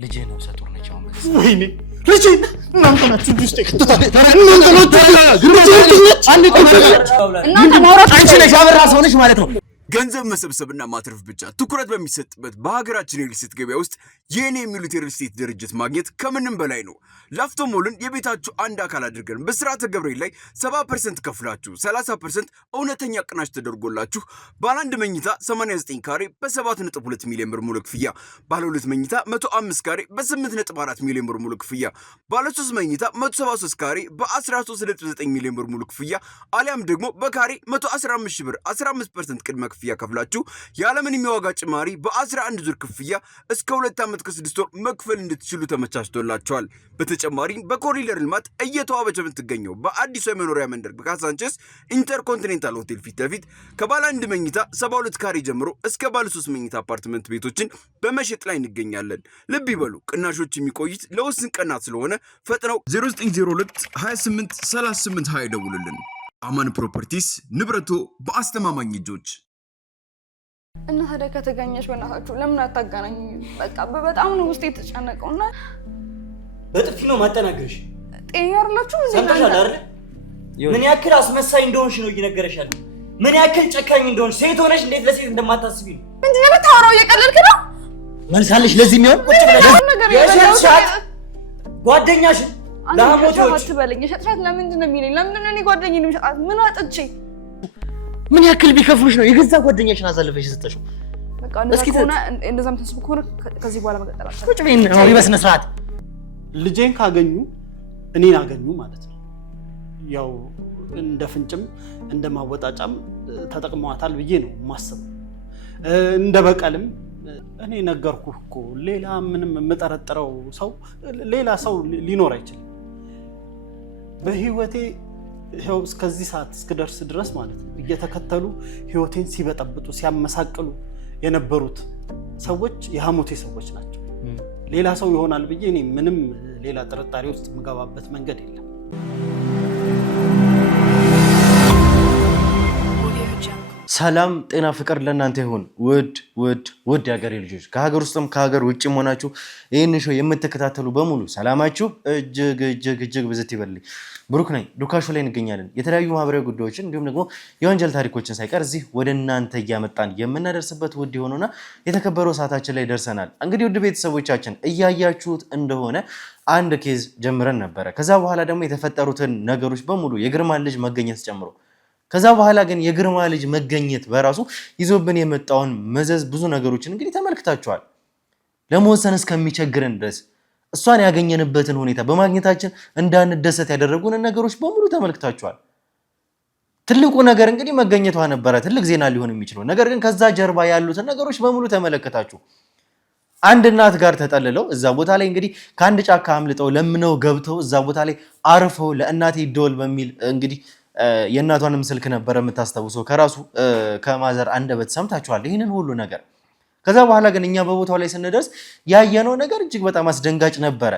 ልጄ ነው ሰጡር ነች አሁን በዚህ ወይኔ ልጄ እናንተ ናችሁ ውስጥ እናንተ ማውራት አንቺ ነሽ ያበራ ሰው ነሽ ማለት ነው። ገንዘብ መሰብሰብና ማትረፍ ብቻ ትኩረት በሚሰጥበት በሀገራችን የሪል ስቴት ገበያ ውስጥ የኔ የሚሉት የሪል ስቴት ድርጅት ማግኘት ከምንም በላይ ነው። ላፍቶ ሞልን የቤታችሁ አንድ አካል አድርገን በስርዓተ ገብርኤል ላይ 70% ከፍላችሁ 30% እውነተኛ ቅናሽ ተደርጎላችሁ ባለ አንድ መኝታ 89 ካሬ በ7.2 ሚሊዮን ብር ሙሉ ክፍያ፣ ባለ 2 መኝታ 105 ካሬ በ8.4 ሚሊዮን ብር ሙሉ ክፍያ፣ ባለ 3 መኝታ 173 ካሬ በ13.9 ሚሊዮን ብር ሙሉ ክፍያ አሊያም ደግሞ በካሬ 115 ሺህ ብር 15% ቅድመ ክፍያ ከፍላችሁ ያለምንም የዋጋ ጭማሪ በ11 ዙር ክፍያ እስከ 2 ዓመት ከ6 ወር መክፈል እንድትችሉ ተመቻችቶላችኋል። በተጨማሪም በኮሪደር ልማት እየተዋበች የምትገኘው በአዲሱ የመኖሪያ መንደር በካሳንቸስ ኢንተርኮንቲኔንታል ሆቴል ፊት ለፊት ከባለ 1 መኝታ 72 ካሬ ጀምሮ እስከ ባለ 3 መኝታ አፓርትመንት ቤቶችን በመሸጥ ላይ እንገኛለን። ልብ ይበሉ፣ ቅናሾች የሚቆዩት ለውስን ቀናት ስለሆነ ፈጥነው 0902 28 38 20 ደውሉልን። አማን ፕሮፐርቲስ፣ ንብረቶ በአስተማማኝ እጆች። እና ታዲያ ከተገኘሽ በእናታችሁ ለምን አታገናኙ? በቃ በጣም ነው ውስጥ የተጨነቀውና በጥፊ ነው ማጠናገርሽ። ጤና ያርላችሁ ሰምተሻል አይደል? ምን ያክል አስመሳይ እንደሆንሽ ነው እየነገረሻል። ምን ያክል ጨካኝ እንደሆንሽ፣ ሴት ሆነሽ እንዴት ለሴት እንደማታስቢ ነው። ምንድን ነው የምታወራው? እየቀለድክ ነው? መልሳለሽ ለዚህ የሚሆን ቁጭ ብለሽ የሸጥሻት ጓደኛሽን ለሐሞቶች አትበለኝ። የሸጥሻት ለምንድን ነው የሚለኝ? ለምንድን ነው እኔ ጓደኛዬን የምሸጣት? ምን አጥቼ? ምን ያክል ቢከፍሉሽ ነው የገዛ ጓደኛሽን አሳልፈሽ የሰጠሽው? በቃ እንደዛም ተስብ ከሆነ ከዚህ በኋላ መቀጠላችሁ ቁጭ በይና ነው በስነ ስርዓት። ልጄን ካገኙ እኔን አገኙ ማለት ነው። ያው እንደ ፍንጭም እንደ ማወጣጫም ተጠቅመዋታል ብዬ ነው የማስበው። እንደ በቀልም እኔ ነገርኩህ እኮ ሌላ ምንም የምጠረጥረው ሰው ሌላ ሰው ሊኖር አይችልም በህይወቴ። ይኸው እስከዚህ ሰዓት እስክደርስ ድረስ ማለት ነው እየተከተሉ ህይወቴን ሲበጠብጡ ሲያመሳቅሉ የነበሩት ሰዎች የሐሞቴ ሰዎች ናቸው። ሌላ ሰው ይሆናል ብዬ እኔ ምንም ሌላ ጥርጣሬ ውስጥ የምገባበት መንገድ የለም። ሰላም ጤና ፍቅር ለእናንተ ይሁን። ውድ የሀገሬ ልጆች ከሀገር ውስጥም ከሀገር ውጭም ሆናችሁ ይህን ሾው የምትከታተሉ በሙሉ ሰላማችሁ እጅግ ብዝት ይበልልኝ። ብሩክ ነኝ። ዱካሾ ላይ እንገኛለን። የተለያዩ ማህበራዊ ጉዳዮችን እንዲሁም ደግሞ የወንጀል ታሪኮችን ሳይቀር እዚህ ወደ እናንተ እያመጣን የምናደርስበት ውድ የሆነውና የተከበረው ሰዓታችን ላይ ደርሰናል። እንግዲህ ውድ ቤተሰቦቻችን እያያችሁት እንደሆነ አንድ ኬዝ ጀምረን ነበረ። ከዛ በኋላ ደግሞ የተፈጠሩትን ነገሮች በሙሉ የግርማን ልጅ መገኘት ጨምሮ ከዛ በኋላ ግን የግርማ ልጅ መገኘት በራሱ ይዞብን የመጣውን መዘዝ ብዙ ነገሮችን እንግዲህ ተመልክታችኋል። ለመወሰን እስከሚቸግረን ድረስ እሷን ያገኘንበትን ሁኔታ በማግኘታችን እንዳንደሰት ያደረጉን ነገሮች በሙሉ ተመልክታችኋል። ትልቁ ነገር እንግዲህ መገኘቷ ነበረ ትልቅ ዜና ሊሆን የሚችለው። ነገር ግን ከዛ ጀርባ ያሉትን ነገሮች በሙሉ ተመለከታችሁ። አንድ እናት ጋር ተጠልለው እዛ ቦታ ላይ እንግዲህ ከአንድ ጫካ አምልጠው ለምነው ገብተው እዛ ቦታ ላይ አርፈው ለእናቴ ይደወል በሚል እንግዲህ የእናቷንም ስልክ ነበር የምታስታውሰው ከራሱ ከማዘር አንደበት ሰምታችኋል ይሄንን ሁሉ ነገር። ከዛ በኋላ ግን እኛ በቦታው ላይ ስንደርስ ያየነው ነገር እጅግ በጣም አስደንጋጭ ነበረ።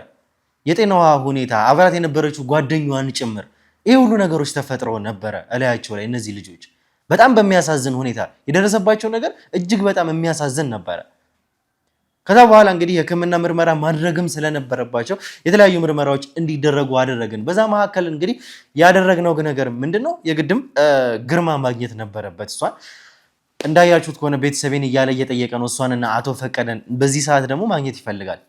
የጤናዋ ሁኔታ አብራት የነበረችው ጓደኛዋን ጭምር ይሄ ሁሉ ነገሮች ተፈጥረው ነበረ እላያቸው ላይ። እነዚህ ልጆች በጣም በሚያሳዝን ሁኔታ የደረሰባቸው ነገር እጅግ በጣም የሚያሳዝን ነበረ። ከዛ በኋላ እንግዲህ የሕክምና ምርመራ ማድረግም ስለነበረባቸው የተለያዩ ምርመራዎች እንዲደረጉ አደረግን። በዛ መካከል እንግዲህ ያደረግነው ነገር ምንድነው የግድም ግርማ ማግኘት ነበረበት። እሷን እንዳያችሁት ከሆነ ቤተሰቤን እያለ እየጠየቀ ነው እሷንና አቶ ፈቀደን። በዚህ ሰዓት ደግሞ ማግኘት ይፈልጋል።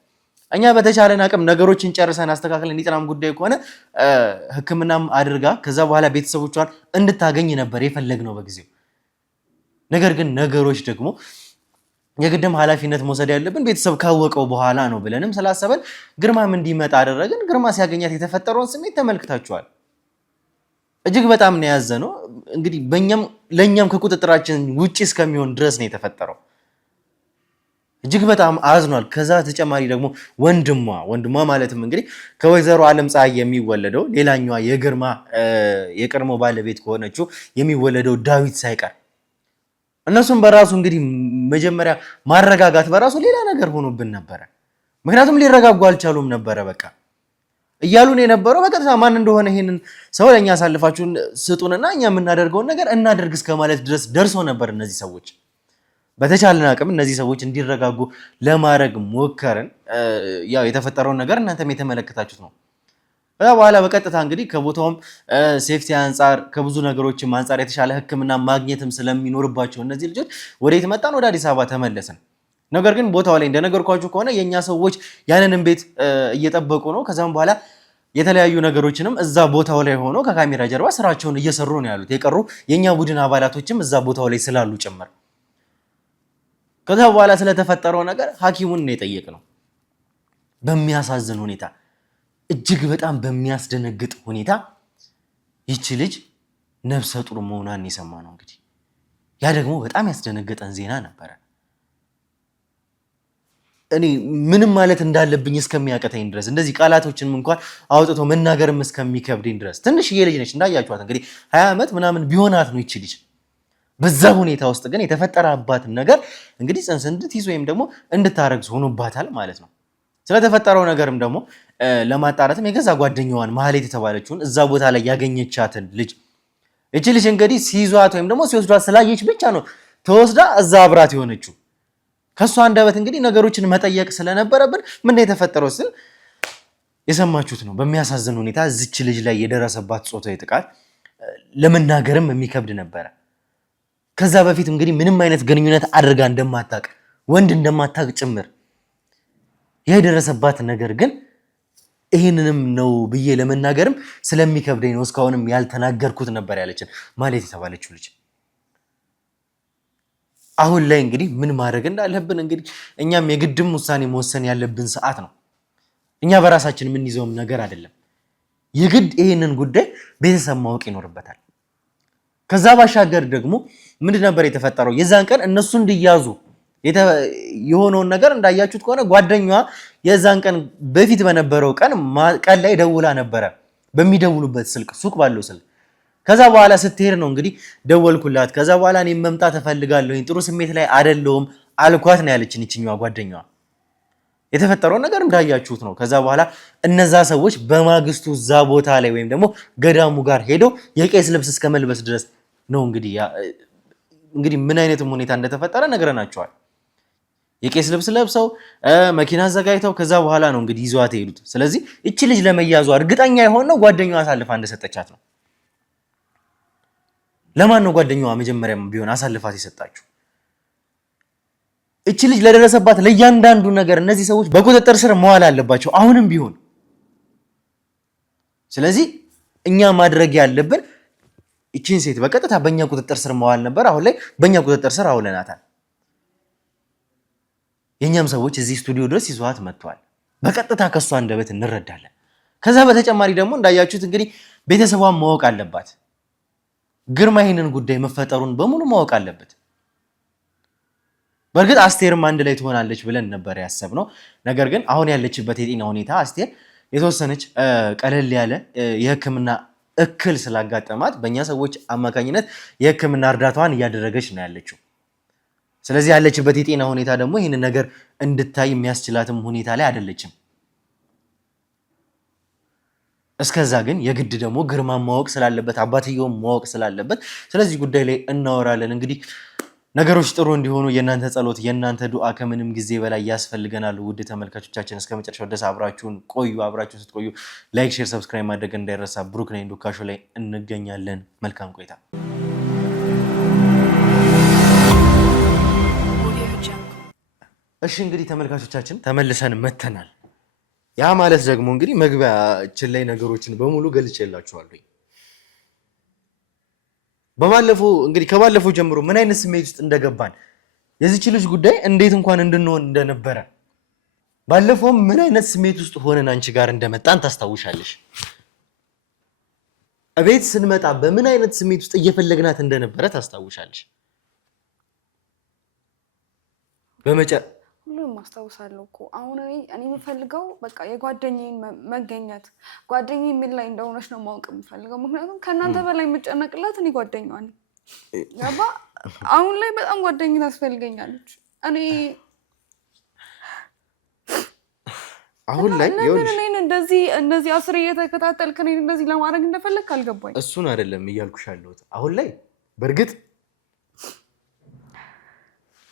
እኛ በተቻለን አቅም ነገሮችን ጨርሰን አስተካክለን የጤናም ጉዳይ ከሆነ ሕክምናም አድርጋ ከዛ በኋላ ቤተሰቦቿን እንድታገኝ ነበር የፈለግነው በጊዜው። ነገር ግን ነገሮች ደግሞ የግድም ኃላፊነት መውሰድ ያለብን ቤተሰብ ካወቀው በኋላ ነው ብለንም ስላሰበን ግርማም እንዲመጣ አደረግን። ግርማ ሲያገኛት የተፈጠረውን ስሜት ተመልክታችኋል። እጅግ በጣም ነው ያዘነው። እንግዲህ ለኛም ከቁጥጥራችን ውጪ እስከሚሆን ድረስ ነው የተፈጠረው። እጅግ በጣም አዝኗል። ከዛ ተጨማሪ ደግሞ ወንድሟ ማለትም እንግዲህ ከወይዘሮ ዓለም ፀሐይ የሚወለደው ሌላኛዋ የግርማ የቀድሞ ባለቤት ከሆነችው የሚወለደው ዳዊት ሳይቀር እነሱም በራሱ እንግዲህ መጀመሪያ ማረጋጋት በራሱ ሌላ ነገር ሆኖብን ነበረ። ምክንያቱም ሊረጋጉ አልቻሉም ነበረ። በቃ እያሉን የነበረው በቀጥታ ማን እንደሆነ ይሄንን ሰው ለኛ አሳልፋችሁን ስጡንና እኛ የምናደርገውን ነገር እናደርግ እስከ ማለት ድረስ ደርሶ ነበር እነዚህ ሰዎች። በተቻለን አቅም እነዚህ ሰዎች እንዲረጋጉ ለማድረግ ሞከርን። ያው የተፈጠረውን ነገር እናንተም የተመለከታችሁት ነው። ከዛ በኋላ በቀጥታ እንግዲህ ከቦታውም ሴፍቲ አንጻር ከብዙ ነገሮችም አንጻር የተሻለ ሕክምና ማግኘትም ስለሚኖርባቸው እነዚህ ልጆች ወዴት መጣን? ወደ አዲስ አበባ ተመለስን። ነገር ግን ቦታው ላይ እንደነገርኳችሁ ከሆነ የኛ ሰዎች ያንንም ቤት እየጠበቁ ነው። ከዛም በኋላ የተለያዩ ነገሮችንም እዛ ቦታው ላይ ሆኖ ከካሜራ ጀርባ ስራቸውን እየሰሩ ነው ያሉት። የቀሩ የኛ ቡድን አባላቶችም እዛ ቦታው ላይ ስላሉ ጭምር። ከዛ በኋላ ስለተፈጠረው ነገር ሐኪሙን ነው የጠየቅነው። በሚያሳዝን ሁኔታ እጅግ በጣም በሚያስደነግጥ ሁኔታ ይቺ ልጅ ነፍሰ ጡር መሆኗን የሰማነው እንግዲህ ያ ደግሞ በጣም ያስደነገጠን ዜና ነበረ። እኔ ምንም ማለት እንዳለብኝ እስከሚያቀተኝ ድረስ እንደዚህ ቃላቶችንም እንኳን አውጥቶ መናገርም እስከሚከብደኝ ድረስ ትንሽዬ ልጅ ነች እንዳያችኋት እንግዲህ 20 ዓመት ምናምን ቢሆናት ነው ይቺ ልጅ። በዛ ሁኔታ ውስጥ ግን የተፈጠረባትን ነገር እንግዲህ ጽንስ እንድትይዝ ወይም ደግሞ እንድታረግዝ ሆኖባታል ማለት ነው። ስለተፈጠረው ነገርም ደግሞ ለማጣራትም የገዛ ጓደኛዋን ማህሌት የተባለችውን እዛ ቦታ ላይ ያገኘቻትን ልጅ እቺ ልጅ እንግዲህ ሲይዟት ወይም ደግሞ ሲወስዷት ስላየች ብቻ ነው ተወስዳ እዛ አብራት የሆነችው። ከሷ አንደበት እንግዲህ ነገሮችን መጠየቅ ስለነበረብን ምን የተፈጠረው ስል የሰማችሁት ነው። በሚያሳዝን ሁኔታ እዚች ልጅ ላይ የደረሰባት ጾታዊ ጥቃት ለመናገርም የሚከብድ ነበረ። ከዛ በፊት እንግዲህ ምንም አይነት ግንኙነት አድርጋ እንደማታቅ ወንድ እንደማታቅ ጭምር የደረሰባት ነገር ግን ይሄንንም ነው ብዬ ለመናገርም ስለሚከብደኝ ነው እስካሁንም ያልተናገርኩት ነበር ያለችን ማለት የተባለችው ልጅ። አሁን ላይ እንግዲህ ምን ማድረግ እንዳለብን እንግዲህ እኛም የግድም ውሳኔ መወሰን ያለብን ሰዓት ነው። እኛ በራሳችን የምንይዘውም ነገር አይደለም። የግድ ይሄንን ጉዳይ ቤተሰብ ማወቅ ይኖርበታል። ከዛ ባሻገር ደግሞ ምንድን ነበር የተፈጠረው? የዛን ቀን እነሱ እንዲያዙ የሆነውን ነገር እንዳያችሁት ከሆነ ጓደኛዋ የዛን ቀን በፊት በነበረው ቀን ላይ ደውላ ነበረ፣ በሚደውሉበት ስልክ ሱቅ ባለው ስልክ። ከዛ በኋላ ስትሄድ ነው እንግዲህ ደወልኩላት። ከዛ በኋላ እኔም መምጣት እፈልጋለሁ ጥሩ ስሜት ላይ አይደለሁም አልኳት ነው ያለችን ይችኛዋ ጓደኛዋ። የተፈጠረው ነገር እንዳያችሁት ነው። ከዛ በኋላ እነዛ ሰዎች በማግስቱ እዛ ቦታ ላይ ወይም ደግሞ ገዳሙ ጋር ሄደው የቄስ ልብስ እስከ መልበስ ድረስ ነው እንግዲህ ምን አይነትም ሁኔታ እንደተፈጠረ ነግረናቸዋል። የቄስ ልብስ ለብሰው መኪና አዘጋጅተው ከዛ በኋላ ነው እንግዲህ ይዟት ሄዱት። ስለዚህ እቺ ልጅ ለመያዟ እርግጠኛ የሆነው ጓደኛዋ አሳልፋ እንደሰጠቻት ነው። ለማን ነው ጓደኛዋ መጀመሪያም ቢሆን አሳልፋት የሰጣችው? እቺ ልጅ ለደረሰባት ለእያንዳንዱ ነገር እነዚህ ሰዎች በቁጥጥር ስር መዋል አለባቸው አሁንም ቢሆን። ስለዚህ እኛ ማድረግ ያለብን እቺን ሴት በቀጥታ በእኛ ቁጥጥር ስር መዋል ነበር። አሁን ላይ በእኛ ቁጥጥር ስር አውለናታል። የኛም ሰዎች እዚህ ስቱዲዮ ድረስ ይዘዋት መጥተዋል። በቀጥታ ከሷ አንደበት እንረዳለን። ከዛ በተጨማሪ ደግሞ እንዳያችሁት እንግዲህ ቤተሰቧን ማወቅ አለባት። ግርማ ይሄንን ጉዳይ መፈጠሩን በሙሉ ማወቅ አለበት። በእርግጥ አስቴርም አንድ ላይ ትሆናለች ብለን ነበር ያሰብነው። ነገር ግን አሁን ያለችበት የጤና ሁኔታ አስቴር የተወሰነች ቀለል ያለ የሕክምና እክል ስላጋጠማት በእኛ ሰዎች አማካኝነት የሕክምና እርዳታዋን እያደረገች ነው ያለችው። ስለዚህ ያለችበት የጤና ሁኔታ ደግሞ ይህንን ነገር እንድታይ የሚያስችላትም ሁኔታ ላይ አይደለችም። እስከዛ ግን የግድ ደግሞ ግርማ ማወቅ ስላለበት አባትየውም ማወቅ ስላለበት ስለዚህ ጉዳይ ላይ እናወራለን። እንግዲህ ነገሮች ጥሩ እንዲሆኑ የእናንተ ጸሎት፣ የእናንተ ዱዓ ከምንም ጊዜ በላይ ያስፈልገናል። ውድ ተመልካቾቻችን እስከ መጨረሻው ድረስ አብራችሁን ቆዩ። አብራችሁን ስትቆዩ ላይክ፣ ሼር፣ ሰብስክራይብ ማድረግ እንዳይረሳ። ብሩክ ነኝ። ዱካሾ ላይ እንገኛለን። መልካም ቆይታ። እሺ እንግዲህ ተመልካቾቻችን ተመልሰን መተናል። ያ ማለት ደግሞ እንግዲህ መግቢያችን ላይ ነገሮችን በሙሉ ገልጬላችኋለሁ። ከባለፈው ጀምሮ ምን አይነት ስሜት ውስጥ እንደገባን የዚች ልጅ ጉዳይ እንዴት እንኳን እንድንሆን እንደነበረ ባለፈውም ምን አይነት ስሜት ውስጥ ሆነን አንቺ ጋር እንደመጣን ታስታውሻለሽ። እቤት ስንመጣ በምን አይነት ስሜት ውስጥ እየፈለግናት እንደነበረ ታስታውሻለሽ። ሁሉንም ማስታወሳለሁ እኮ። አሁን እኔ የምፈልገው በቃ የጓደኛዬን መገኘት፣ ጓደኛዬ ምን ላይ እንደሆነች ነው ማወቅ የምፈልገው። ምክንያቱም ከእናንተ በላይ የምጨነቅላት እኔ ጓደኛዋ ነኝ። ገባ? አሁን ላይ በጣም ጓደኛ ታስፈልገኛለች። እኔ አሁን ላይ እኔን እንደዚህ አስር እየተከታተልክ እኔን እንደዚህ ለማድረግ እንደፈለግክ አልገባኝ። እሱን አይደለም እያልኩሽ ያለሁት። አሁን ላይ በእርግጥ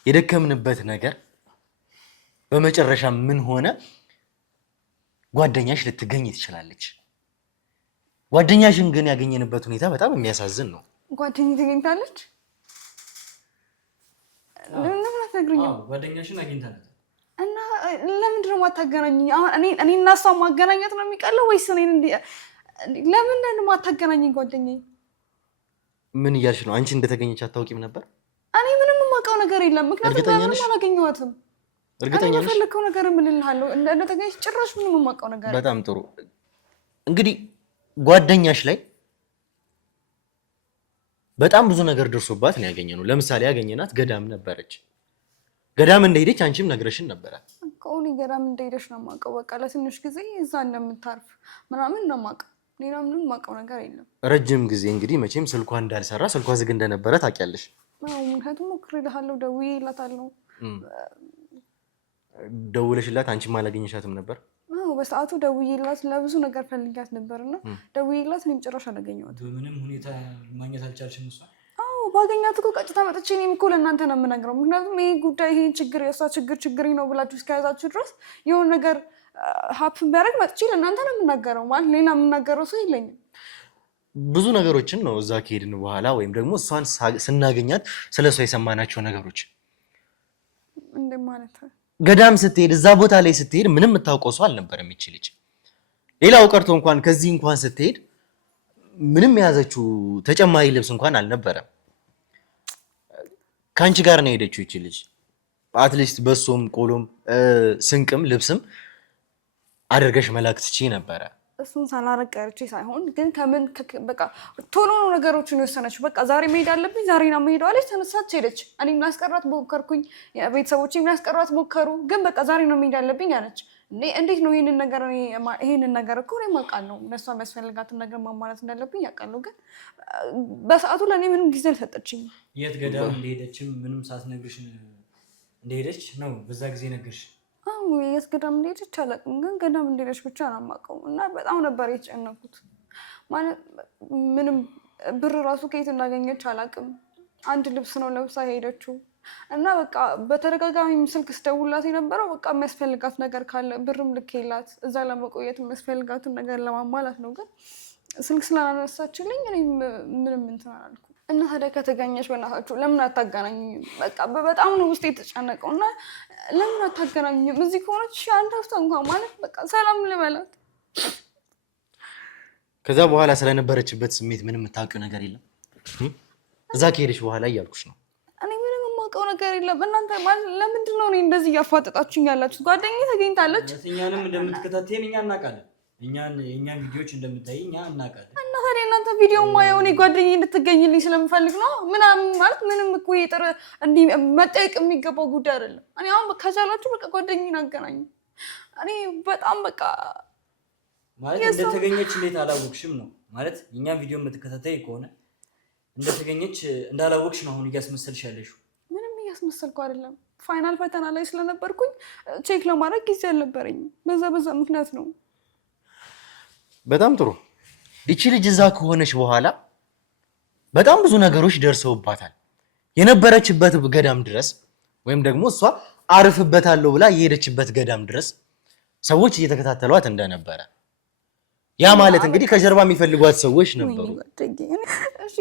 የደከምንበት ነገር በመጨረሻ ምን ሆነ? ጓደኛሽ ልትገኝ ትችላለች። ጓደኛሽን ግን ያገኘንበት ሁኔታ በጣም የሚያሳዝን ነው። ጓደኛዬ ተገኝታለች? ለምን አትነግሪኝም? ጓደኛሽን አግኝታለች። እና ለምንድን ነው የማታገናኙኝ? አሁን እኔ እና እሷ ማገናኘት ነው የሚቀለው ወይስ እኔን ለምን ነው የማታገናኘኝ? ጓደኛዬ ምን እያልሽ ነው? አንቺ እንደተገኘች አታውቂም ነበር? እኔ ምንም የማውቀው ነገር የለም። ምክንያቱም ምንም አላገኘኋትም። እርግጠኛ ነሽ? የፈለግከው ነገር እምልልሃለሁ። እንደተገኘች ጭራሽ ምንም የማውቀው ነገር የለም። በጣም ጥሩ። እንግዲህ ጓደኛሽ ላይ በጣም ብዙ ነገር ደርሶባት ነው ያገኘነው። ለምሳሌ ያገኘናት ገዳም ነበረች። ገዳም እንደሄደች አንቺም ነግረሽን ነበረ እኮ። እኔ ገዳም እንደሄደች ነው የማውቀው። በቃ ለትንሽ ጊዜ እዛ እንደምታርፍ ምናምን ነው የማውቀው። ሌላ ምንም የማውቀው ነገር የለም። ረጅም ጊዜ እንግዲህ መቼም ስልኳ እንዳልሰራ ስልኳ ዝግ እንደነበረ ታውቂያለሽ? አዎ፣ ምክንያቱም ሞክሬልሃለሁ፣ ደውዬላታለሁ። ደውለሽላት አንቺም አላገኘሻትም ነበር? አዎ፣ በሰዓቱ ደውዬላት ለብዙ ነገር ፈልጊያት ነበርና ደውዬላት እኔም ጭራሽ አላገኘኋትም። በምንም ሁኔታ ማግኘት አልቻልሽም እሷ? አዎ፣ ባገኛት እኮ ቀጥታ መጥቼ እኔም እኮ ለእናንተ ነው የምነግረው። ምክንያቱም ይሄ ጉዳይ ይሄ ችግር የእሷ ችግሬ ነው ብላችሁ እስከያዛችሁ ድረስ የሆነ ነገር ሀፕን ቢያደርግ መጥቼ ለእናንተ ነው የምናገረው። ማለት ሌላ የምናገረው ሰው የለኝም። ብዙ ነገሮችን ነው እዛ ከሄድን በኋላ ወይም ደግሞ እሷን ስናገኛት ስለ እሷ የሰማናቸው ነገሮች። እንደ ማለት ገዳም ስትሄድ እዛ ቦታ ላይ ስትሄድ ምንም የምታውቀው ሰው አልነበረም ይቺ ልጅ። ሌላው ቀርቶ እንኳን ከዚህ እንኳን ስትሄድ ምንም የያዘችው ተጨማሪ ልብስ እንኳን አልነበረም። ከአንቺ ጋር ነው የሄደችው ይቺ ልጅ። አትሊስት በሶም ቆሎም ስንቅም ልብስም አድርገሽ መላክ ትችይ ነበረ። እሱን ሳላረግ ቀርቼ ሳይሆን ግን ከምን በቃ ቶሎ ነው ነገሮችን የወሰነችው። በቃ ዛሬ መሄድ አለብኝ፣ ዛሬ ነው የምሄደው አለች፣ ተነሳች፣ ሄደች። እኔም ላስቀራት ሞከርኩኝ፣ ቤተሰቦቼም ላስቀራት ሞከሩ። ግን በቃ ዛሬ ነው መሄድ አለብኝ አለች። እንዴት ነው ይሄንን ነገር እኮ እኔም አውቃለሁ፣ ለእሷ የሚያስፈልጋትን ነገር ማሟላት እንዳለብኝ አውቃለሁ። ግን በሰዓቱ ለእኔ ምንም ጊዜ አልሰጠችኝም። የት ገዳም እንደሄደችም ምንም ሳትነግርሽ እንደሄደች ነው በዛ ጊዜ ነገርሽ? አዎ፣ የት ገዳም እንደሄደች አላውቅም፣ ግን ገዳም እንደሄደች ብቻ ነው የማውቀው። እና በጣም ነበር የተጨነኩት። ማለት ምንም ብር ራሱ ከየት እንዳገኘች አላውቅም። አንድ ልብስ ነው ለብሳ ሄደችው። እና በቃ በተደጋጋሚ ስልክ ስደውላት የነበረው በቃ የሚያስፈልጋት ነገር ካለ ብርም ልኬላት እዛ ለመቆየት የሚያስፈልጋትን ነገር ለማሟላት ነው። ግን ስልክ ስላላነሳችልኝ እኔ ምንም እንትን አላልኩም። እና ታዲያ ከተገኘች በእናታችሁ ለምን አታገናኙኝም? በቃ በጣም ነው ውስጥ የተጨነቀው። እና ለምን አታገናኙኝም? እዚህ ከሆነች አንድ ሀፍታ እንኳን ማለት በቃ ሰላም ልበላት። ከዛ በኋላ ስለነበረችበት ስሜት ምንም የምታውቂው ነገር የለም? እዛ ከሄደች በኋላ እያልኩሽ ነው። እኔ ምንም የማውቀው ነገር የለም። እናንተ ማለት ለምንድን ነው እኔ እንደዚህ እያፋጠጣችሁኝ ያላችሁት? ጓደኛዬ ተገኝታለች። እኛንም እንደምትከታተይን እኛ እናውቃለን። የእኛን ቪዲዮዎች እንደምታይ እኛ እናውቃለን። እና ታዲያ እናንተ ቪዲዮ ማየው እኔ ጓደኛዬ እንድትገኝልኝ ስለምፈልግ ነው ምናምን ማለት ምንም እኮ ይጥር እንዲህ መጠየቅ የሚገባው ጉዳይ አይደለም። እኔ አሁን ከቻላችሁ በቃ ጓደኛዬን አገናኙ። እኔ በጣም በቃ ማለት እንደተገኘች እንዴት አላወቅሽም ነው ማለት? የእኛን ቪዲዮ የምትከታተይ ከሆነ እንደተገኘች እንዳላወቅሽ ነው አሁን እያስመሰልሽ ያለሽው። ምንም እያስመሰልኩ አይደለም። ፋይናል ፈተና ላይ ስለነበርኩኝ ቼክ ለማድረግ ጊዜ አልነበረኝም። በዛ ምክንያት ነው። በጣም ጥሩ። እቺ ልጅ እዛ ከሆነች በኋላ በጣም ብዙ ነገሮች ደርሰውባታል። የነበረችበት ገዳም ድረስ ወይም ደግሞ እሷ አርፍበታለሁ ብላ የሄደችበት ገዳም ድረስ ሰዎች እየተከታተሏት እንደነበረ፣ ያ ማለት እንግዲህ ከጀርባ የሚፈልጓት ሰዎች ነበሩ። እሺ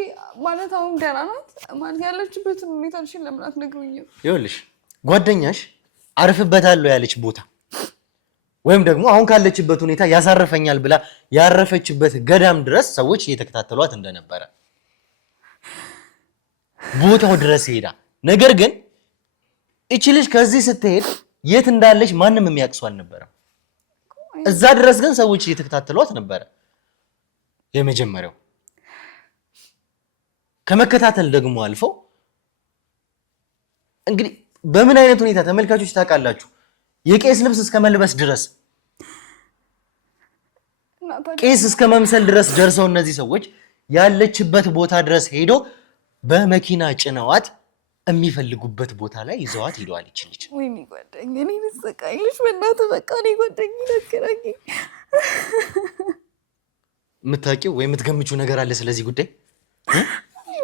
ማለት አሁን ደህና ናት ማለት ያለችበትን ሁኔታሽን ለምን አትነግሩኝም? ይኸውልሽ ጓደኛሽ አርፍበታለሁ ያለች ቦታ ወይም ደግሞ አሁን ካለችበት ሁኔታ ያሳርፈኛል ብላ ያረፈችበት ገዳም ድረስ ሰዎች እየተከታተሏት እንደነበረ ቦታው ድረስ ሄዳ፣ ነገር ግን እቺ ልጅ ከዚህ ስትሄድ የት እንዳለች ማንም የሚያውቅ ሰው አልነበረም። እዛ ድረስ ግን ሰዎች እየተከታተሏት ነበረ። የመጀመሪያው ከመከታተል ደግሞ አልፈው እንግዲህ በምን አይነት ሁኔታ ተመልካቾች ታውቃላችሁ? የቄስ ልብስ እስከ መልበስ ድረስ ቄስ እስከ መምሰል ድረስ ደርሰው እነዚህ ሰዎች ያለችበት ቦታ ድረስ ሄዶ በመኪና ጭነዋት የሚፈልጉበት ቦታ ላይ ይዘዋት ሄደዋል። ይችልች ወይኔ ጓደኛዬ እኔ ልሰቃይልሽ በእናትህ በቃ እኔ ጓደኛዬ ነከራኝ። የምታውቂው ወይ የምትገምቹው ነገር አለ ስለዚህ ጉዳይ?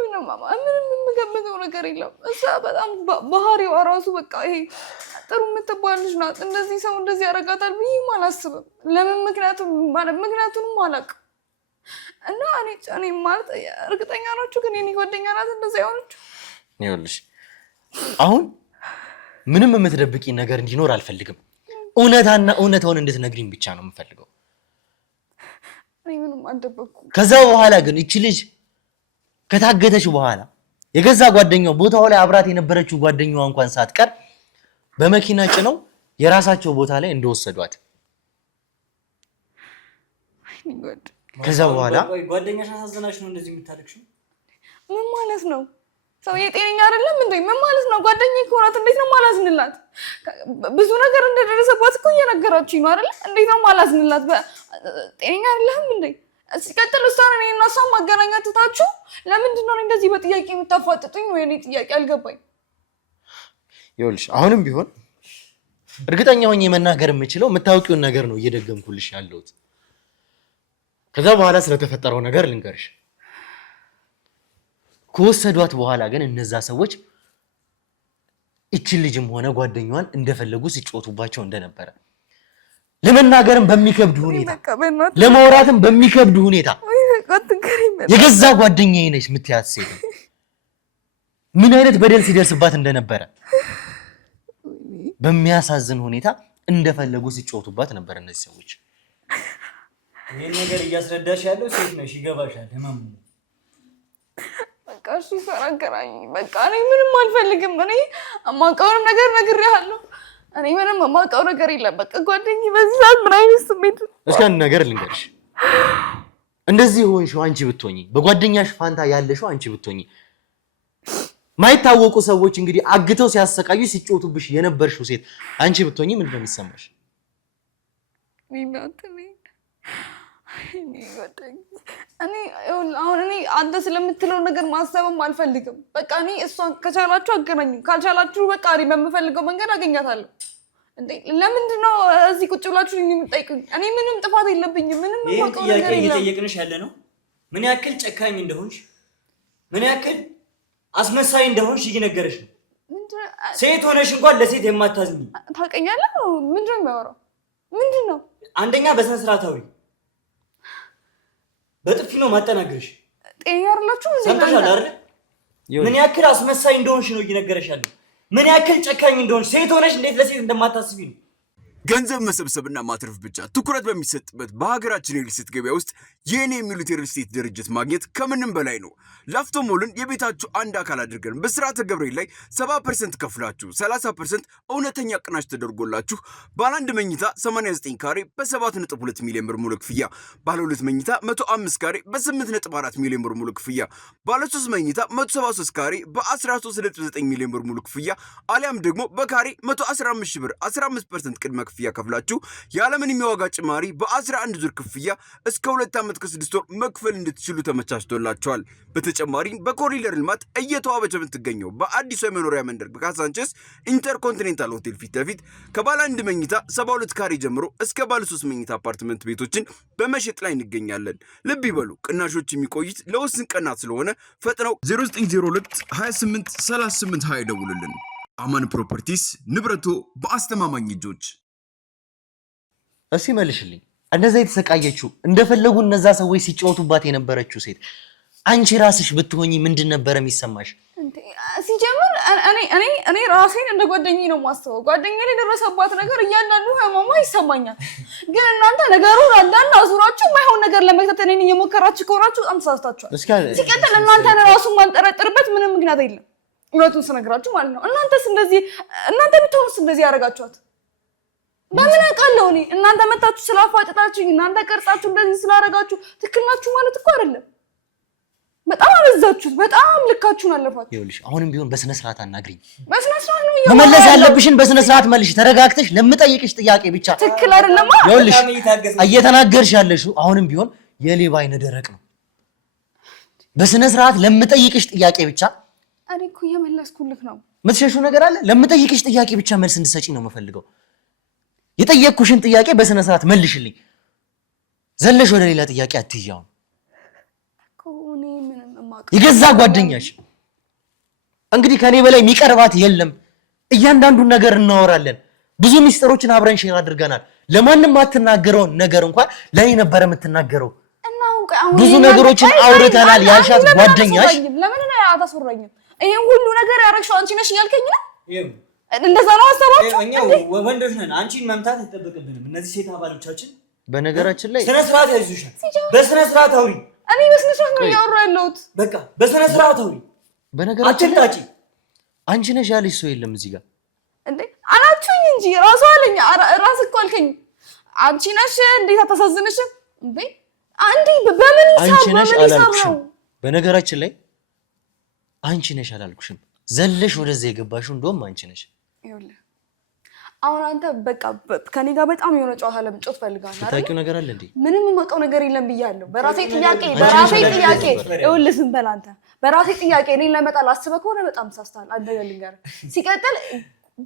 ምንም የምገምተው ነገር የለም። እሷ በጣም ባህሪዋ ራሱ በቃ ይሄ ጥሩ የምትባል ልጅ ናት። እንደዚህ ሰው እንደዚህ ያደርጋታል ብዬም አላስብም። ለምን ምክንያቱንም አላውቅም። እና እኔ ማለት እርግጠኛ ናችሁ ግን የኔ ጓደኛ ናት እንደዚህ አይሆነችው? ይኸውልሽ አሁን ምንም የምትደብቂ ነገር እንዲኖር አልፈልግም። እውነታና እውነታውን እንድትነግሪኝ ብቻ ነው የምፈልገው። እኔ ምንም አልደበኩም። ከዛ በኋላ ግን እቺ ልጅ ከታገተች በኋላ የገዛ ጓደኛው ቦታው ላይ አብራት የነበረችው ጓደኛዋ እንኳን ሳትቀር በመኪና ጭነው የራሳቸው ቦታ ላይ እንደወሰዷት ከዛ በኋላ ጓደኛሽ አሳዘናሽ ነው እንደዚህ የምታለቅሽው? ምን ማለት ነው? ሰው የጤነኛ አይደለም እንዴ? ምን ማለት ነው? ጓደኛዬ እኮ ናት። እንዴት ነው ማላዝንላት? ብዙ ነገር እንደደረሰባት እኮ እየነገራችኝ ነው አይደል? እንዴት ነው ማላዝንላት? ጤነኛ አይደለም እንዴ? ሲቀጥል እሷን እኔና እሷን ማገናኘት ትታችሁ ለምንድን ነው እንደዚህ በጥያቄ የምታፋጥጡኝ? ወይ እኔ ጥያቄ አልገባኝ። ይኸውልሽ አሁንም ቢሆን እርግጠኛ ሆኜ መናገር የምችለው የምታውቂውን ነገር ነው እየደገምኩልሽ ያለሁት። ከዛ በኋላ ስለተፈጠረው ነገር ልንገርሽ። ከወሰዷት በኋላ ግን እነዛ ሰዎች እቺን ልጅም ሆነ ጓደኛዋን እንደፈለጉ ሲጮቱባቸው እንደነበረ ለመናገርም በሚከብድ ሁኔታ ለማውራትም በሚከብድ ሁኔታ የገዛ ጓደኛዬ ነች የምትያት ሴት ምን አይነት በደል ሲደርስባት እንደነበረ በሚያሳዝን ሁኔታ እንደፈለጉ ሲጮቱባት ነበር እነዚህ ሰዎች። ይሄን ነገር እያስረዳሽ ያለው ሴት ነሽ፣ ይገባሻል። ህመም በቃ እሺ ፈራገራኝ። በቃ እኔ ምንም አልፈልግም። እኔ የማውቀውንም ነገር ነግሬሃለሁ። እኔ ምንም የማውቀው ነገር የለም። በቃ ጓደኛዬ በዚህ ሰዓት ምን አይነት ስሜት እስኪ አንድ ነገር ልንገርሽ። እንደዚህ ሆንሽው አንቺ ብትሆኚ፣ በጓደኛሽ ፋንታ ያለሽው አንቺ ብትሆኚ፣ ማይታወቁ ሰዎች እንግዲህ አግተው ሲያሰቃዩ ሲጮቱብሽ የነበርሽው ሴት አንቺ ብትሆኚ ምን እንደሚሰማሽ? እኔ አንተ ስለምትለው ነገር ማሰብም አልፈልግም። በቃ እኔ እሷን ከቻላችሁ አገናኙ፣ ካልቻላችሁ በቃ እኔ በምፈልገው መንገድ አገኛታለሁ። እንዴ ለምንድን ነው እዚህ ቁጭ ብላችሁ የምትጠይቁኝ? እኔ ምንም ጥፋት የለብኝም። ምንም የማውቀው ነገር የለም። እየጠየቅንሽ ያለ ነው ምን ያክል ጨካኝ እንደሆንሽ፣ ምን ያክል አስመሳይ እንደሆንሽ እየነገረሽ ነው። ሴት ሆነሽ እንኳን ለሴት የማታዝኝ ታውቀኛለህ። ምንድን ነው የሚያወራው? ምንድን ነው? አንደኛ በስነ ስርዓት አውሪ። በጥፊ ነው ማጠናገርሽ። ጤና ያላችሁ ሰምተሻል አይደል? ምን ያክል አስመሳይ እንደሆንሽ ነው እየነገረሽ ያለው። ምን ያክል ጨካኝ እንደሆንሽ፣ ሴት ሆነሽ እንዴት ለሴት እንደማታስቢ ነው። ገንዘብ መሰብሰብና ማትረፍ ብቻ ትኩረት በሚሰጥበት በሀገራችን የሪል ስቴት ገበያ ውስጥ የኔ የሚሉት የሪል ስቴት ድርጅት ማግኘት ከምንም በላይ ነው። ላፍቶ ሞልን የቤታችሁ አንድ አካል አድርገን በስራተ ገብርኤል ላይ 70% ከፍላችሁ 30% እውነተኛ ቅናሽ ተደርጎላችሁ ባለ 1 መኝታ 89 ካሬ በ7.2 ሚሊዮን ብር ሙሉ ክፍያ፣ ባለ 2 መኝታ 105 ካሬ በ8.4 ሚሊዮን ብር ሙሉ ክፍያ፣ ባለ 3 መኝታ 173 ካሬ በ13.9 ሚሊዮን ብር ሙሉ ክፍያ አሊያም ደግሞ በካሬ 115 ሺህ ብር 15% ቅድመ ክፍያ ከፍላችሁ ያለምንም የዋጋ ጭማሪ በ11 ዙር ክፍያ እስከ 2 ዓመት ከ6 ወር መክፈል እንድትችሉ ተመቻችቶላችኋል። በተጨማሪም በኮሪደር ልማት እየተዋበች የምትገኘው በአዲሱ የመኖሪያ መንደር በካሳንቸስ ኢንተርኮንቲኔንታል ሆቴል ፊት ለፊት ከባለ 1 መኝታ 72 ካሬ ጀምሮ እስከ ባለ 3 መኝታ አፓርትመንት ቤቶችን በመሸጥ ላይ እንገኛለን። ልብ ይበሉ፣ ቅናሾች የሚቆዩት ለውስን ቀናት ስለሆነ ፈጥነው 0902 28 38 20 ደውሉልን። አማን ፕሮፐርቲስ፣ ንብረቶ በአስተማማኝ እጆች። እሺ መልሽልኝ። እንደዛ የተሰቃየችው እንደፈለጉ እነዛ ሰዎች ሲጫወቱባት የነበረችው ሴት አንቺ ራስሽ ብትሆኚ ምንድን ነበር የሚሰማሽ? ሲጀምር እኔ ራሴን እንደ ጓደኛዬ ነው የማስበው። ጓደኛዬ ላይ የደረሰባት ነገር እያንዳንዱ ህመሟ ይሰማኛል። ግን እናንተ ነገሩን አንዳንድ አዙራችሁ የማይሆን ነገር ለመክተት እኔን እየሞከራችሁ ከሆናችሁ በጣም ተሳስታችኋል። ሲቀጥል እናንተን ራሱ የማንጠረጥርበት ምንም ምክንያት የለም። እውነቱን ስነግራችሁ ማለት ነው። እናንተ ብትሆኑስ እንደዚህ ያደርጋችኋት በምን አውቃለሁ እኔ? እናንተ መታችሁ ስላፋጭጣችሁ፣ እናንተ ቀርጻችሁ እንደዚህ ስላደረጋችሁ ትክክል ናችሁ ማለት እኮ አይደለም። በጣም አበዛችሁት። በጣም ልካችሁን አለፋችሁ። ይኸውልሽ አሁንም ቢሆን በስነ ስርዓት አናግሪኝ። በስነ ስርዓት ነው መመለስ ያለብሽን በስነ ስርዓት መልሽ። ተረጋግተሽ ለምጠይቅሽ ጥያቄ ብቻ። ትክክል አይደለም። ይኸውልሽ እየተናገርሽ ያለሽው አሁንም ቢሆን የሌባ አይነ ደረቅ ነው። በስነ ስርዓት ለምጠይቅሽ ጥያቄ ብቻ። እኔ እኮ እየመለስኩልህ ነው። የምትሸሹ ነገር አለ? ለምጠይቅሽ ጥያቄ ብቻ መልስ እንድትሰጪኝ ነው የምፈልገው። የጠየቅኩሽን ጥያቄ በስነ ስርዓት መልሽልኝ። ዘለሽ ወደ ሌላ ጥያቄ አትይያው። የገዛ ጓደኛሽ እንግዲህ ከኔ በላይ የሚቀርባት የለም። እያንዳንዱን ነገር እናወራለን። ብዙ ሚስጥሮችን አብረን ሼር አድርገናል። ለማንም አትናገረውን ነገር እንኳን ለኔ ነበር የምትናገረው። ብዙ ነገሮችን አውርተናል። ያልሻት ጓደኛሽ ለምን ነው አታስወራኝም? ይሄን ሁሉ ነገር ያረግሽው አንቺ ነሽ እያልከኝ ነው? እንደዛ ነው ሐሳባችሁ? እኛ ወንዶች ነን፣ አንቺን መምታት አይጠበቅብንም። እነዚህ ሴት አባሎቻችን በነገራችን ላይ ስነ ስርዓት ያይዙሻል። በስነ ስርዓት አውሪ። እኔ በስነ ስርዓት ነው እያወራሁ ያለሁት። በቃ በስነ ስርዓት አውሪ። በነገራችን ላይ አንቺ ነሽ ያለሽ ሰው የለም እዚህ ጋር እንዴ? አላችሁኝ እንጂ ራሱ አለኝ። ራስ እኮ አልከኝ። አንቺ ነሽ እንዴት አታሳዝንሽም እንዴ? አንዴ በምን ይሳብ ነው? በነገራችን ላይ አንቺ ነሽ አላልኩሽም። ዘለሽ ወደዛ የገባሽው እንደውም አንቺ ነሽ። ይኸውልህ አሁን አንተ በቃ ከኔ ጋር በጣም የሆነ ጨዋታ ለመጫወት ፈልጋለህ አይደል? ታውቂው ነገር አለ እንዴ? ምንም የማውቀው ነገር የለም ብያለሁ። በራሴ ጥያቄ ይኸውልህ ዝም በል አንተ። በራሴ ጥያቄ እኔን ለመጣል አስበህ ከሆነ በጣም ተሳስተሃል። አንተ ልንገርህ፣ ሲቀጥል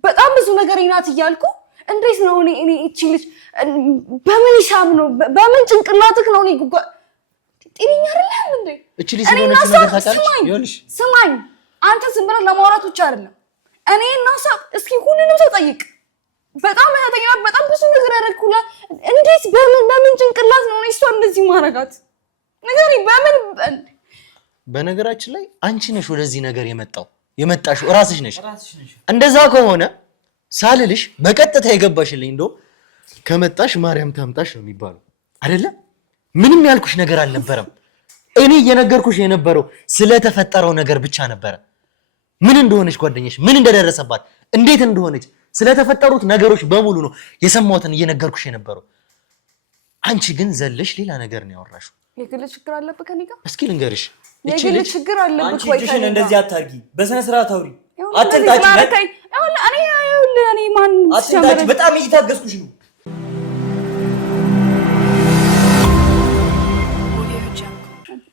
በጣም ብዙ ነገር ናት እያልኩ እንዴት ነው እኔ እቺ ልጅ በምን ሂሳብ ነው በምን ጭንቅላትክ ነው እኔ ጤነኛ አይደለም እንዴ? እቺ ልጅ ስለሆነች ነገር ታውቃለች። ይኸውልሽ ስማኝ፣ አንተ ዝም ብለህ ለማውራት ብቻ አይደለም እኔ እና ሰብ እስኪ ሁሉንም ተጠይቅ። በጣም ያተኛት በጣም ብዙ ነገር ያደረኩላ። እንዴት በምን ጭንቅላት ነው እሷ እንደዚህ ማረጋት? ነገሪ በምን በነገራችን ላይ አንቺ ነሽ ወደዚህ ነገር የመጣሽው ራስሽ ነሽ። እንደዛ ከሆነ ሳልልሽ በቀጥታ የገባሽልኝ እንደው ከመጣሽ ማርያም ታምጣሽ ነው የሚባለው አይደለ? ምንም ያልኩሽ ነገር አልነበረም። እኔ እየነገርኩሽ የነበረው ስለተፈጠረው ነገር ብቻ ነበረ። ምን እንደሆነች ጓደኛሽ ምን እንደደረሰባት እንዴት እንደሆነች ስለተፈጠሩት ነገሮች በሙሉ ነው የሰማሁትን እየነገርኩሽ የነበረው። አንቺ ግን ዘለሽ ሌላ ነገር ነው ያወራሽው። የግል ችግር አለብህ ከኔ ጋር? እስኪ ልንገርሽ፣ የግል ችግር አለብህ ወይ? አንቺ እንደዚህ አታርጊ። በስነ ስርዓት አውሪ። አትንጣጪ። እኔ ማን አትንጣጪ። በጣም እየታገስኩሽ ነው።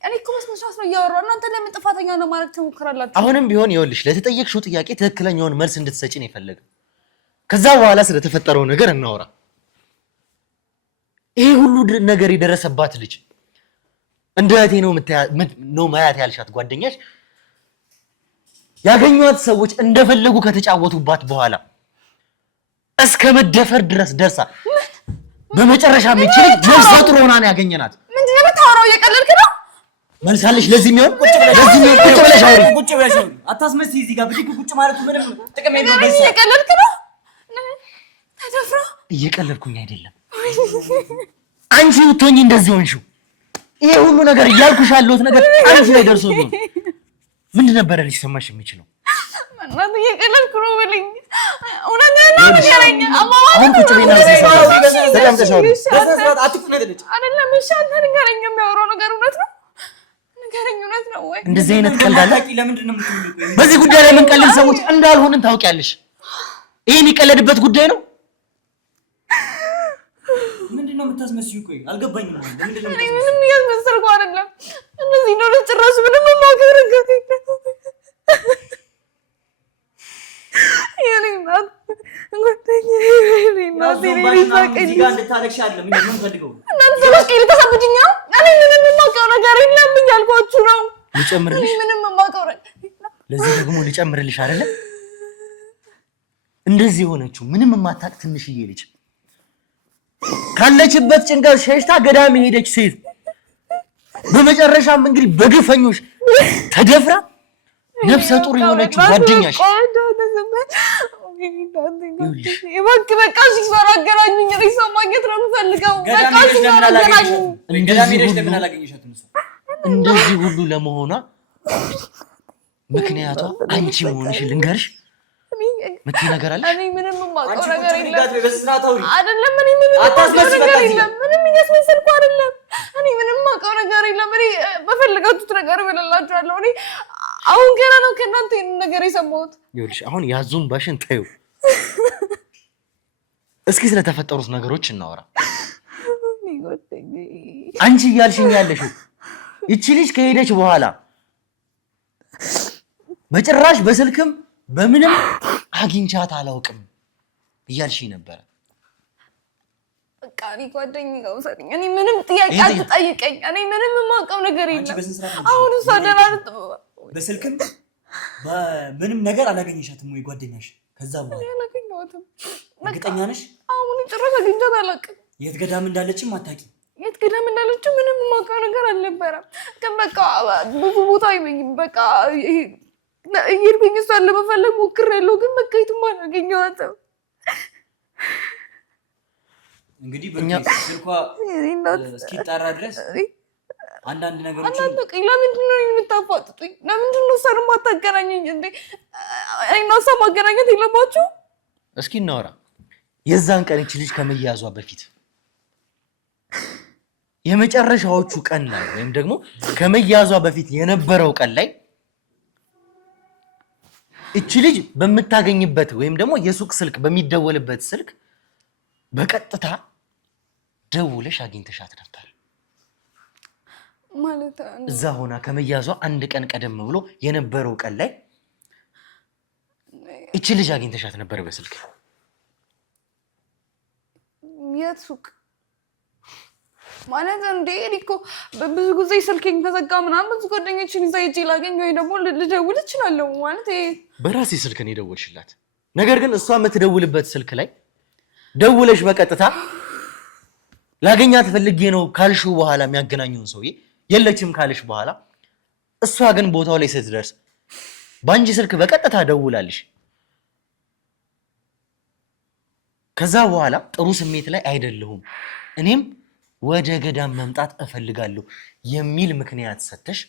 እኔ እኮ መስመስራት ነው እያወራሁ። እናንተ ለምን ጥፋተኛ ነው ማለት ትሞክራላችሁ? አሁንም ቢሆን ይኸውልሽ ለተጠየቅሽው ጥያቄ ትክክለኛውን መልስ እንድትሰጪ ነው የፈለገው። ከዛ በኋላ ስለተፈጠረው ነገር እናወራ። ይሄ ሁሉ ነገር የደረሰባት ልጅ እንደ እህቴ ነው ማያት ያልሻት ጓደኛሽ ያገኟት ሰዎች እንደፈለጉ ከተጫወቱባት በኋላ እስከ መደፈር ድረስ ደርሳ በመጨረሻ ምችል ነፍሰ ጡር ሆና ነው ያገኘናት። ምንድነው የምታወራው? እየቀለድክ ነው? መልሳለሽ። ለዚህ የሚሆን ቁጭ ብለሽ አውሪ። አታስመስይ። እዚህ ጋር ብድግ ቁጭ ማለት ምንም ጥቅም የለውም። እየቀለድክ ነው? ተደፍራ? እየቀለድኩኝ አይደለም። አንቺ ብትሆኚ እንደዚህ ሆንሽው። ይሄ ሁሉ ነገር እያልኩሽ ያለሁት ነገር አንቺ ላይ ደርሶ ቢሆን ምንድን ነበረ ሊሰማሽ የሚችለው? እናት እየቀለድኩ ነው በለኝ። እውነትህን ነው ንገረኝ። አሁን ቁጭ በይና ተቀምጠሽ አውሪ። አትቁነጥነጭ አይደለም። እሺ አንተ ንገረኝ። የሚያወራው ነገር እውነት ነው? ንገረኝ፣ እውነት ነው ወይ? እንደዚህ አይነት ቀልድ አለ? ለምንድን ነው የምትሉት? በዚህ ጉዳይ ላይ የምንቀልድ ሰዎች እንዳልሆንን ታውቂያለሽ። ይሄ የሚቀለድበት ጉዳይ ነው። ምንድነው የምታስመስዩ? ቆይ አልገባኝም። እኔ ምንም እያስመሰልኩ አይደለም። እንደዚህ ነው ጭራሽ ምንም የማውቀው ነገር የለም። የኔ እናት ጓደኛዬ፣ የኔ እናት እንድታለቅሽ አይደለም የምንፈልገው። እናንተ በቃ ልታሳብጅኝ ነው። እኔ ምንም የማውቀው ነገር የለም እያልኳችሁ ነው። ልጨምርልሽ? ምንም የማውቀው ነገር ለዚህ ደግሞ ልጨምርልሽ አይደለ? እንደዚህ የሆነችው ምንም የማታውቅ ትንሽዬ ልጅ ካለችበት ጭንቀት ሸሽታ ገዳም ሄደች ሴት በመጨረሻም እንግዲህ በግፈኞች ተደፍራ ነፍሰ ጡር የሆነችው ጓደኛሽ በቃ ሲሰራ አገናኙኝ። ሰው ማግኘት ነው የምፈልገው። በቃ ሲሰራ አገናኙኝ። እንደዚህ ሁሉ ለመሆኗ ምክንያቷ አንቺ መሆንሽን ልንገርሽ። ምትይ ነገር አለ? እኔ ምንም የማውቀው ነገር የለም። አይደለም እኔ ምንም የማውቀው ነገር የለም። ምንም እያስመሰልኩ አይደለም። እኔ ምንም የማውቀው ነገር የለም። እኔ በፈለጋችሁት ነገር እበላላችኋለሁ። እኔ አሁን ገና ነው ከእናንተ ይሄን ነገር የሰማሁት። ይኸውልሽ አሁን ያዙን ባሽን ታዩ። እስኪ ስለተፈጠሩት ነገሮች እናወራ። አንቺ እያልሽኝ ያለሽው ይቺ ልጅ ከሄደች በኋላ በጭራሽ በስልክም በምንም አግኝቻት አላውቅም እያልሽኝ ነበረ። በቃ እኔ ጓደኛዬ ጋር ወሰደኝ። እኔ ምንም ጥያቄ አትጠይቀኝ። እኔ ምንም የማውቀው ነገር የለም። አሁን እሷ ደህና በስልክም ምንም ነገር አላገኘሻትም ወይ ጓደኛሽ? ከዛ በኋላ አላገኘኋትም። እርግጠኛ ነሽ? አሁን ጭራሽ አግኝቻት አላውቅም። የት ገዳም እንዳለችም አታውቂም? የት ገዳም እንዳለችው ምንም የማውቀው ነገር አልነበረም። ግን በቃ ብዙ ቦታ በቃ እየሄድኩኝ እሷን ለመፈለግ ሞክሬያለሁ። ግን በቃ የትም አላገኘኋትም። እንግዲህ ስልኳ እስኪጣራ ድረስ አንዳንድ ነገሮች አናውቅም። ለምንድን ነው የምታፋጥጡኝ? ለምንድን ነው እሷን የማታገናኘኝ? እንዴ እኔና እሷ ማገናኘት የለባችሁ? እስኪ እናወራ። የዛን ቀን እቺ ልጅ ከመያዟ በፊት የመጨረሻዎቹ ቀን ላይ ወይም ደግሞ ከመያዟ በፊት የነበረው ቀን ላይ እቺ ልጅ በምታገኝበት ወይም ደግሞ የሱቅ ስልክ በሚደወልበት ስልክ በቀጥታ ደውለሽ አግኝተሻት ነበር ማለት እዛ ሆና ከመያዟ አንድ ቀን ቀደም ብሎ የነበረው ቀን ላይ እቺ ልጅ አግኝተሻት ነበር በስልክ። የት ሱቅ ማለት እንዴ? እኮ ብዙ ጊዜ ስልኬን ከዘጋ ምናምን ብዙ ጓደኞችን ይዛ ሂጅ ላገኝ ወይ ደግሞ ልደውል እችላለሁ ማለት በራሴ ስልክ ነው የደወልሽላት። ነገር ግን እሷ የምትደውልበት ስልክ ላይ ደውለሽ በቀጥታ ላገኛት ፈልጌ ነው ካልሽው በኋላ የሚያገናኙን ሰውዬ የለችም ካልሽ በኋላ እሷ ግን ቦታው ላይ ስትደርስ ባንጂ ስልክ በቀጥታ ደውላልሽ። ከዛ በኋላ ጥሩ ስሜት ላይ አይደለሁም እኔም ወደ ገዳም መምጣት እፈልጋለሁ የሚል ምክንያት ሰተሽ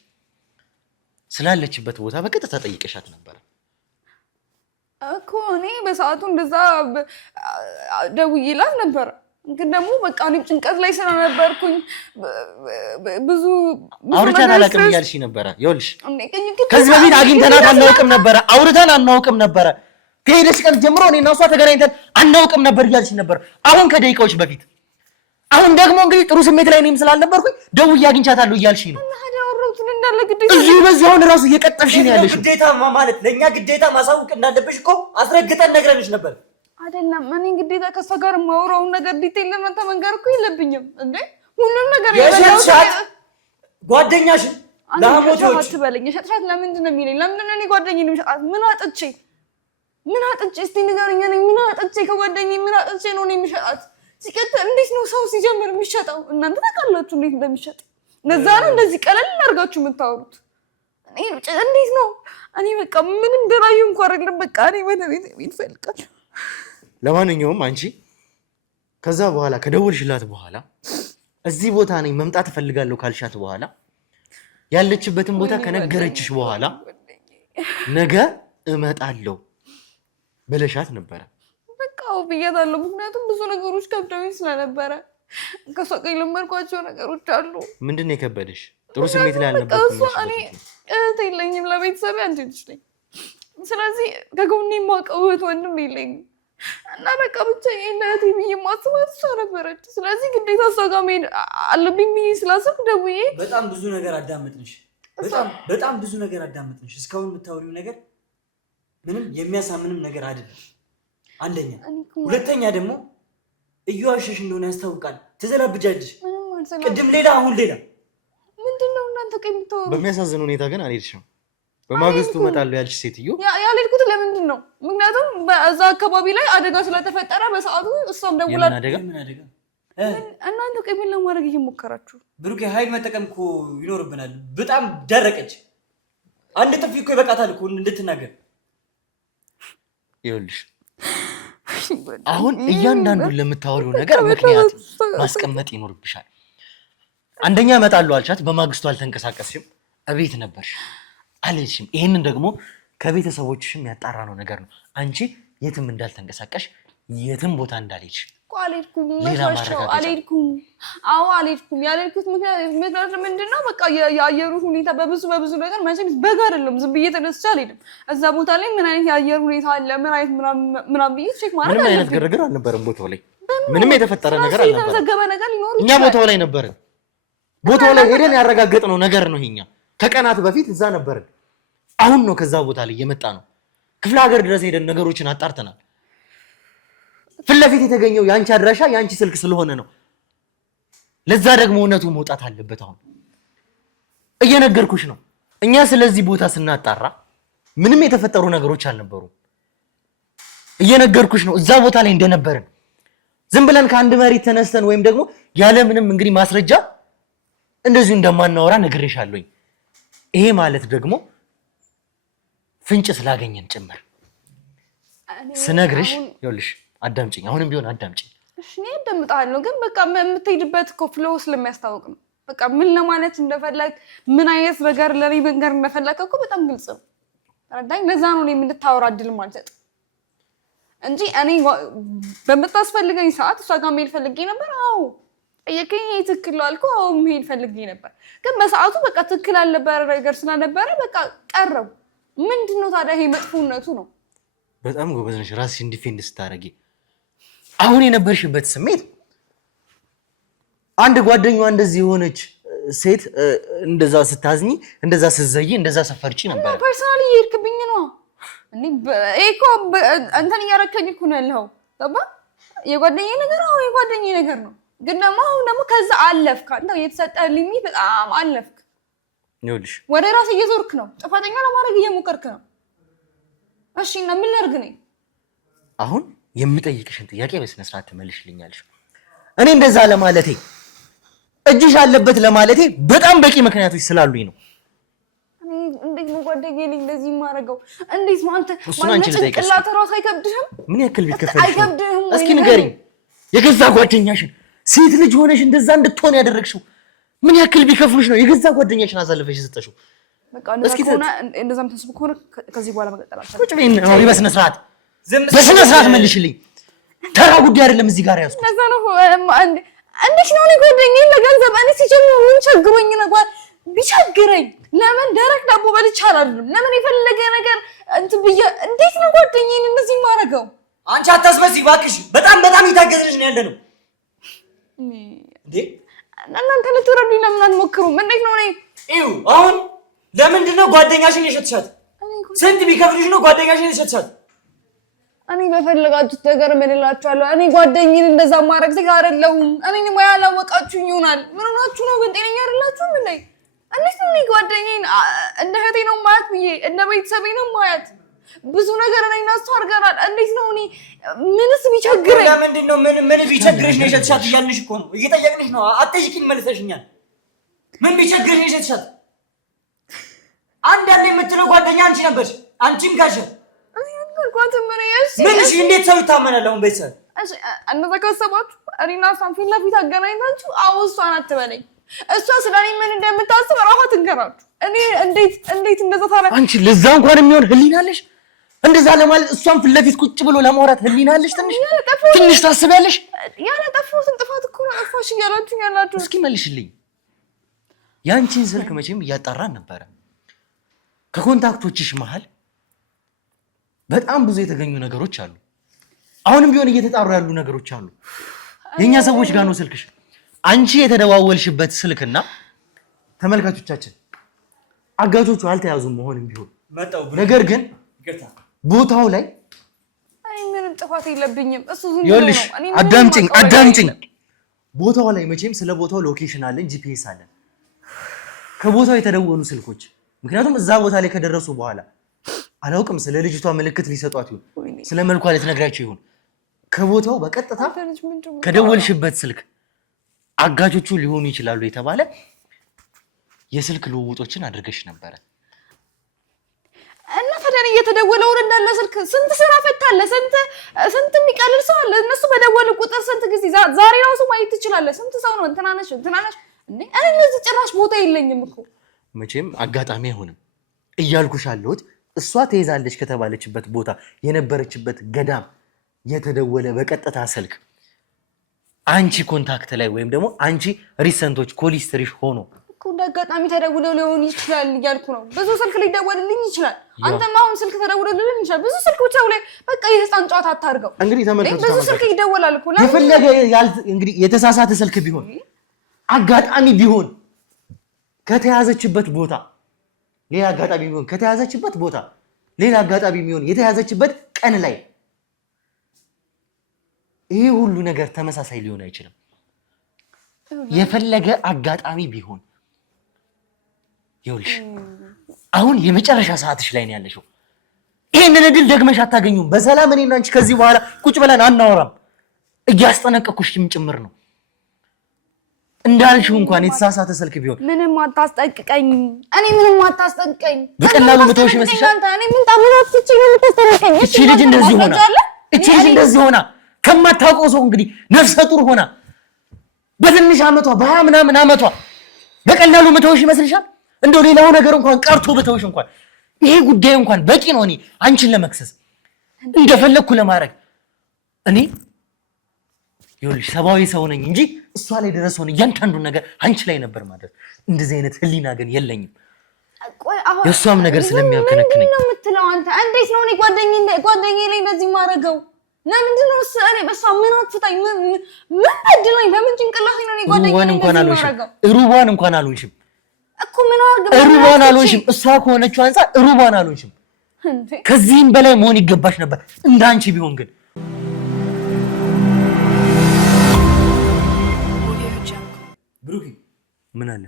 ስላለችበት ቦታ በቀጥታ ጠይቀሻት ነበር እኮ። እኔ በሰዓቱ እንደዛ ደውዬላት ነበር። ግን ደግሞ በቃ እኔም ጭንቀት ላይ ስለነበርኩኝ ብዙ አውርተን አላውቅም እያልሽ ነበረ። ይኸውልሽ ከዚህ በፊት አግኝተናት አናውቅም ነበረ፣ አውርተን አናውቅም ነበረ። ከሄደሽ ቀን ጀምሮ እኔና እሷ ተገናኝተን አናውቅም ነበር እያልሽ ነበር አሁን ከደቂቃዎች በፊት። አሁን ደግሞ እንግዲህ ጥሩ ስሜት ላይ እኔም ስላልነበርኩኝ ደውዬ አግኝቻታለሁ እያልሽኝ ነው። እዚሁ በዚያውን እራሱ እየቀጠፍሽ ነው ያለሽው። ግዴታ ማለት ለእኛ ግዴታ ማሳወቅ እንዳለብሽ እኮ አስረግጠን ነግረንሽ ነበር። አይደለም እኔ ግዴታ ከእሷ ጋር የማወራውን ነገር ዲቴል ለእናንተ መንገር እኮ የለብኝም እንዴ? ሁሉም ነገር የሸጥሻት ጓደኛሽን ለሐሞቶች አትበለኝ። የሸጥሻት ለምንድን ነው የሚለኝ? ለምንድን ነው እኔ ጓደኛዬን የምሸጣት? ምን አጥቼ እስቲ ንገረኝ። እኔ ምን አጥቼ ከጓደኛዬ ምን አጥቼ ነው እኔ የምሸጣት? ሲቀጥል እንዴት ነው ሰው ሲጀምር የሚሸጠው? እናንተ ታውቃላችሁ እንዴት እንደሚሸጥ። ለዛ ነው እንደዚህ ቀለል አድርጋችሁ የምታወሩት። እንዴት ነው እኔ በቃ ምን እንደራዩ እንኳን አይደለም። በቃ እኔ ወደ ቤት እፈልጋለሁ። ለማንኛውም አንቺ ከዛ በኋላ ከደወልሽላት በኋላ እዚህ ቦታ ነኝ መምጣት እፈልጋለሁ ካልሻት በኋላ ያለችበትን ቦታ ከነገረችሽ በኋላ ነገ እመጣለሁ ብለሻት ነበረ። በቃ ብያታለሁ። ምክንያቱም ብዙ ነገሮች ከብደውኝ ስለነበረ ከሷ ጋር የለመድኳቸው ነገሮች አሉ። ምንድን ነው የከበደሽ? ጥሩ ስሜት ላይ አልነበርኩም። እኔ እህት የለኝም፣ ለቤተሰቤ አንድ ልጅ ነኝ። ስለዚህ ከጎኔ የማውቀው እህት ወንድም የለኝም እና በቃ ብቻ ለእህቴ ብዬ ማስባት እሷ ነበረች። ስለዚህ ግዴታ እሷ ጋር መሄድ አለብኝ ብዬ ስላሰብኩ ደውዬ በጣም ብዙ ነገር አዳመጥንሽ። በጣም ብዙ ነገር አዳመጥንሽ። እስካሁን የምታወሪው ነገር ምንም የሚያሳምንም ነገር አይደለም። አንደኛ፣ ሁለተኛ ደግሞ እየዋሸሽ እንደሆነ ያስታውቃል። ትዘላብጃለሽ። ቅድም ሌላ አሁን ሌላ። ምንድነው እናንተ የምታወሩት? በሚያሳዝን ሁኔታ ግን አልሄድሽም። በማግስቱ እመጣለሁ ያልሽ ሴትዮ ያልሄድኩት ለምንድን ነው? ምክንያቱም በዛ አካባቢ ላይ አደጋ ስለተፈጠረ በሰዓቱ እሷም ደውላ ምን አደጋ እናንተ ምን ለማድረግ እየሞከራችሁ? ብሩኬ ኃይል መጠቀም እኮ ይኖርብናል። በጣም ደረቀች። አንድ ጥፊ እኮ ይበቃታል እኮ እንድትናገር። ይኸውልሽ አሁን እያንዳንዱን ለምታወሪው ነገር ምክንያት ማስቀመጥ ይኖርብሻል። አንደኛ እመጣለሁ አልሻት፣ በማግስቱ አልተንቀሳቀስሽም፣ እቤት ነበርሽ፣ አልሄድሽም። ይህንን ደግሞ ከቤተሰቦችሽም ያጣራ ነው ነገር ነው። አንቺ የትም እንዳልተንቀሳቀሽ የትም ቦታ እንዳልሄድሽ አልሄድኩም። ያልሄድኩት ምክንያት ምንድን ነው? በቃ የአየሩ ሁኔታ በብዙ ነገር መቼም በጋ አይደለም ዝም ብዬ ተነስቼ አልሄድም። እዛ ቦታ ላይ ምን አይነት የአየር ሁኔታ አለ፣ ምን አይነት ምናምን ብዬ ቼክ ማድረግ ምንም አይነት ግርግር አልነበረም ቦታው ላይ። ምንም የተፈጠረ ነገር አልነበረም። የተዘገበ ነገር ሊኖር እኛ ቦታው ላይ ነበርን። ቦታው ላይ ሄደን ያረጋገጥነው ነገር ነው። ይሄኛ ከቀናት በፊት እዛ ነበርን። አሁን ነው ከዛ ቦታ ላይ የመጣ ነው። ክፍለ ሀገር ድረስ ሄደን ነገሮችን አጣርተናል። ፊት ለፊት የተገኘው የአንቺ አድራሻ የአንቺ ስልክ ስለሆነ ነው። ለዛ ደግሞ እውነቱ መውጣት አለበት። አሁን እየነገርኩሽ ነው። እኛ ስለዚህ ቦታ ስናጣራ ምንም የተፈጠሩ ነገሮች አልነበሩም። እየነገርኩሽ ነው እዛ ቦታ ላይ እንደነበርን ዝም ብለን ከአንድ መሬት ተነስተን ወይም ደግሞ ያለ ምንም እንግዲህ ማስረጃ እንደዚሁ እንደማናወራ ነግሬሻለሁኝ። ይሄ ማለት ደግሞ ፍንጭ ስላገኘን ጭምር ስነግርሽ ይኸውልሽ አዳምጪኝ። አሁንም ቢሆን አዳምጪኝ። እሺ እኔ አዳምጣለሁ፣ ግን በቃ የምትሄድበት እኮ ፍሎ ስለሚያስታውቅ ነው። በቃ ምን ለማለት እንደፈለግ ምን አይነት ነገር ለኔ መንገር እንደፈለግ እኮ በጣም ግልጽ ነው። ረዳኝ። ለዛ ነው እኔ እንድታወራ እድል ማለት እንጂ እኔ በምታስፈልገኝ ሰዓት እሷ ጋር መሄድ ፈልጌ ነበር። አዎ ጠየቀኝ፣ ትክክል ነው አልኩ። አዎ መሄድ ፈልጌ ነበር፣ ግን በሰዓቱ በቃ ትክክል አልነበረ ነገር ስለነበረ በቃ ቀረው። ምንድነው ታዲያ ይሄ መጥፎነቱ ነው? በጣም ጎበዝ ነሽ ራስሽን ዲፌንድ ስታረጊ። አሁን የነበርሽበት ስሜት አንድ ጓደኛዋ እንደዚህ የሆነች ሴት እንደዛ ስታዝኝ፣ እንደዛ ስትዘይ፣ እንደዛ ሰፈርቺ ነበር። ፐርሰናሊ እየሄድክብኝ ነው እኔ እኮ እንትን እያረከኝ እኮ ነው ያለው። ገባ? የጓደኛዬ ነገር አዎ የጓደኛዬ ነገር ነው፣ ግን ደግሞ አሁን ደግሞ ከዛ አለፍክ። አንተ የተሰጠህ ሊሚት በጣም አለፍክ። ይኸውልሽ ወደ ራስ እየዞርክ ነው፣ ጥፋተኛ ለማድረግ እየሞከርክ ነው። እሺ እና ምን ላድርግ ነኝ? አሁን የምጠይቅሽን ጥያቄ በስነ ስርዓት ትመልሽልኛለሽ። እኔ እንደዛ ለማለቴ እጅሽ አለበት ለማለቴ በጣም በቂ ምክንያቶች ስላሉኝ ነው። እንዴት ነው ጓደኛዬ ልጅ እንደዚህ የማደርገው? እንዴት ነው አንተ ማለት ጭንቅላት እራሱ አይከብድህም? ምን ያክል ቢከፈልሽ አይከብድህም? እስኪ ንገሪኝ። የገዛ ጓደኛሽን ሴት ልጅ ሆነሽ እንደዛ እንድትሆን ያደረግሽው ምን ያክል ቢከፍሉሽ ነው የገዛ ጓደኛሽን አሳልፈሽ የሰጠሽው? በቃ እንደዛም ተስብ ከሆነ ከዚህ በኋላ መቀጠል አልቻልኩም። ቁጭ በይና አውሪ በስነ ስርዓት መልሽልኝ። ተራ ጉዳይ አይደለም እዚህ ጋር ያዝኩት። እንደዛ ነው እንዴት ነው ጓደኛዬን ለገንዘብ እኔ ሲጀምር ምን ቸግሮኝ ነው? ቢቸግረኝ ለምን ደረቅ ዳቦ በልቼ አላድርም? ለምን የፈለገ ነገር እንትን ብዬ እንዴት ነው ጓደኛዬን እንደዚህ የማደርገው? አንቺ አታስመስይ እባክሽ። በጣም እየታገዝሽ ነው ያለ ነው እንዴ? እናንተ ልትረዱኝ ለምን አትሞክሩም? እንዴት ነው ይኸው አሁን ለምንድን ነው ጓደኛሽን የሸጥሻት? ስንት ቢከፍልሽ ነው ጓደኛሽን የሸጥሻት? እኔ በፈለጋችሁት ነገር እምልላችኋለሁ። እኔ ጓደኛዬን እንደዛ ማድረግ ዜጋ አይደለሁም። እኔ ወይ አላወቃችሁኝ ይሆናል። ምን ሆናችሁ ነው ግን? ጤነኛ አይደላችሁም እንዴ? እንዴት ነው እኔ ጓደኛዬን እንደ እህቴ ነው ማያት ብዬ እንደ ቤተሰቤ ነው ማያት? ብዙ ነገር እኔና እሷ አድርገናል። እንዴት ነው እኔ ምንስ ቢቸግረኝ? ለምንድን ነው ምን ቢቸግርሽ ነው የሸጥሻት እያልንሽ እኮ ነው። እየጠየቅንሽ ነው። አትጠይቂኝ መልሰሽኛል። ምን ቢቸግርሽ ነው የሸጥሻት? አንዳንዴ የምትለው ጓደኛ አንቺ ነበርሽ። አንቺም ጋሽ ምንሽ እንዴት ሰው ይታመናል? አሁን ቤተሰብ እንደዛ ካሰባችሁ እኔና እሷን ፊት ለፊት አገናኝታችሁ አዎ እሷን አትበለኝ። እሷ ስለኔ ምን እንደምታስብ እራሷ ትንገራችሁ። እኔ እንዴት እንደዛ ታረግ? አንቺ ለዛ እንኳን የሚሆን ህሊና አለሽ? እንደዛ ለማለት እሷን ፊት ለፊት ቁጭ ብሎ ለማውራት ህሊና አለሽ? ትንሽ ታስቢያለሽ? ያላጠፋሁትን ጥፋት እኮ ነው አጥፋሽ እያላችሁ ያላችሁ። እስኪ መልሽልኝ። ያንቺን ስልክ መቼም እያጣራን ነበረ። ከኮንታክቶችሽ መሀል በጣም ብዙ የተገኙ ነገሮች አሉ። አሁንም ቢሆን እየተጣሩ ያሉ ነገሮች አሉ። የኛ ሰዎች ጋር ነው ስልክሽ። አንቺ የተደዋወልሽበት ስልክና ተመልካቾቻችን አጋቾቹ አልተያዙም መሆንም ቢሆን ነገር ግን ቦታው ላይ አይ ምንም ጥፋት የለብኝም። እሱ ዝም ብሎ ነው። አዳምጪኝ። ቦታው ላይ መቼም ስለ ቦታው ሎኬሽን አለን፣ ጂፒኤስ አለን። ከቦታው የተደወሉ ስልኮች ምክንያቱም እዛ ቦታ ላይ ከደረሱ በኋላ አላውቅም ስለ ልጅቷ ምልክት ሊሰጧት ይሁን ስለ መልኳ ልትነግራቸው ይሁን ከቦታው በቀጥታ ከደወልሽበት ስልክ አጋጆቹ ሊሆኑ ይችላሉ የተባለ የስልክ ልውውጦችን አድርገሽ ነበረ። እና ታዲያ እየተደወለ ወር እንዳለ ስልክ ስንት ስራ ፈታለ፣ ስንት የሚቀልል ሰው አለ። እነሱ በደወሉ ቁጥር ስንት ጊዜ ዛሬ ራሱ ማየት ትችላለህ። ስንት ሰው ነው እንትናነሽ እንዴ? እኔ ለዚህ ጭራሽ ቦታ የለኝም እኮ። መቼም አጋጣሚ አይሆንም እያልኩሽ አለሁት። እሷ ተይዛለች ከተባለችበት ቦታ የነበረችበት ገዳም የተደወለ በቀጥታ ስልክ አንቺ ኮንታክት ላይ ወይም ደግሞ አንቺ ሪሰንቶች ኮሊስትሪሽ ሆኖ እኮ እንደ አጋጣሚ ተደውለው ሊሆን ይችላል እያልኩ ነው። ብዙ ስልክ ሊደወልልኝ ይችላል። አንተም አሁን ስልክ ተደውሎልኝ ይችላል። ብዙ ስልኮች ላይ በቃ የህፃን ጨዋታ አታርገው። እንግዲህ ተመልከቱ፣ ብዙ ስልክ ይደወላል እኮ የፈለገ እንግዲህ የተሳሳተ ስልክ ቢሆን አጋጣሚ ቢሆን ከተያዘችበት ቦታ ሌላ አጋጣሚ ቢሆን ከተያዘችበት ቦታ ሌላ አጋጣሚ ቢሆን የተያዘችበት ቀን ላይ ይሄ ሁሉ ነገር ተመሳሳይ ሊሆን አይችልም። የፈለገ አጋጣሚ ቢሆን ይኸውልሽ አሁን የመጨረሻ ሰዓትሽ ላይ ነው ያለሽው። ይሄንን እድል ደግመሽ አታገኙም። በሰላም እኔና አንቺ ከዚህ በኋላ ቁጭ ብለን አናወራም። እያስጠነቀቅኩሽም ጭምር ነው። እንዳልሽው እንኳን የተሳሳተ ስልክ ቢሆን ምንም አታስጠንቅቀኝ። እኔ ምንም አታስጠንቅቀኝ። በቀላሉ ምትወሽ ይመስልሻል? እኔ ምን ታምራት እቺ ምን ተስተረከኝ? እቺ ልጅ እንደዚህ ሆና ከማታውቀው ሰው እንግዲህ ነፍሰ ጡር ሆና በትንሽ ዓመቷ በ20 ምናምን ዓመቷ በቀላሉ ምትወሽ ይመስልሻል? እንደው ሌላው ነገር እንኳን ቀርቶ በተወሽ እንኳን ይሄ ጉዳይ እንኳን በቂ ነው። እኔ አንቺን ለመክሰስ እንደፈለግኩ ለማድረግ እኔ ይኸውልሽ ሰብአዊ ሰው ነኝ እንጂ እሷ ላይ ደረሰውን እያንዳንዱን ነገር አንቺ ላይ ነበር ማለት። እንደዚህ አይነት ህሊና ግን የለኝም። የእሷም ነገር ስለሚያከነክነኝ ነው የምትለው አንተ። እንዴት ነው እኔ ጓደኛዬ ላይ እንደዚህ ማረገው? ለምንድን ነው እኔ በሷ ምን አትጣኝ? ምን በድላኝ? በምን ጭንቅላቴ ነው እኔ ጓደኛዬ ላይ እንደዚህ ማረገው? ሩባን እንኳን አልሆንሽም እኮ ምን አርግ ሩባን አልሆንሽም። እሷ ከሆነችው አንፃር ሩባን አልሆንሽም። ከዚህም በላይ መሆን ይገባሽ ነበር እንዳንቺ ቢሆን ግን ብሩክ ምን አለ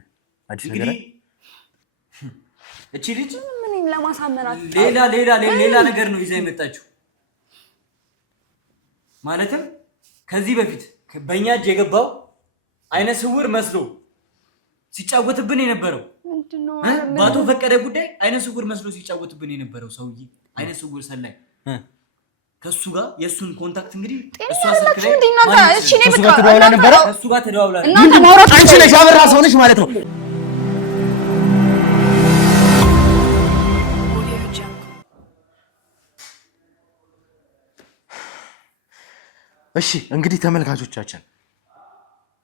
አዲስ ነገር እቺ ልጅ ምን ለማሳመናት ሌላ ነገር ነው ይዛ የመጣችው። ማለትም ከዚህ በፊት በእኛ እጅ የገባው አይነ ስውር መስሎ ሲጫወትብን የነበረው ምንድነው? በአቶ ፈቀደ ጉዳይ አይነ ስውር መስሎ ሲጫወትብን የነበረው ሰውዬ አይነ ስውር ሰላይ ከሱ ጋር የሱን ኮንታክት እንግዲህ እሷ ስልክ ላይ እሺ ነኝ በቃ ተደዋውላ ነበር። እሱ ጋር ተደዋውላ ምን ማውራት አንቺ ነሽ ያበራ ሰው ነሽ ማለት ነው። እሺ እንግዲህ ተመልካቾቻችን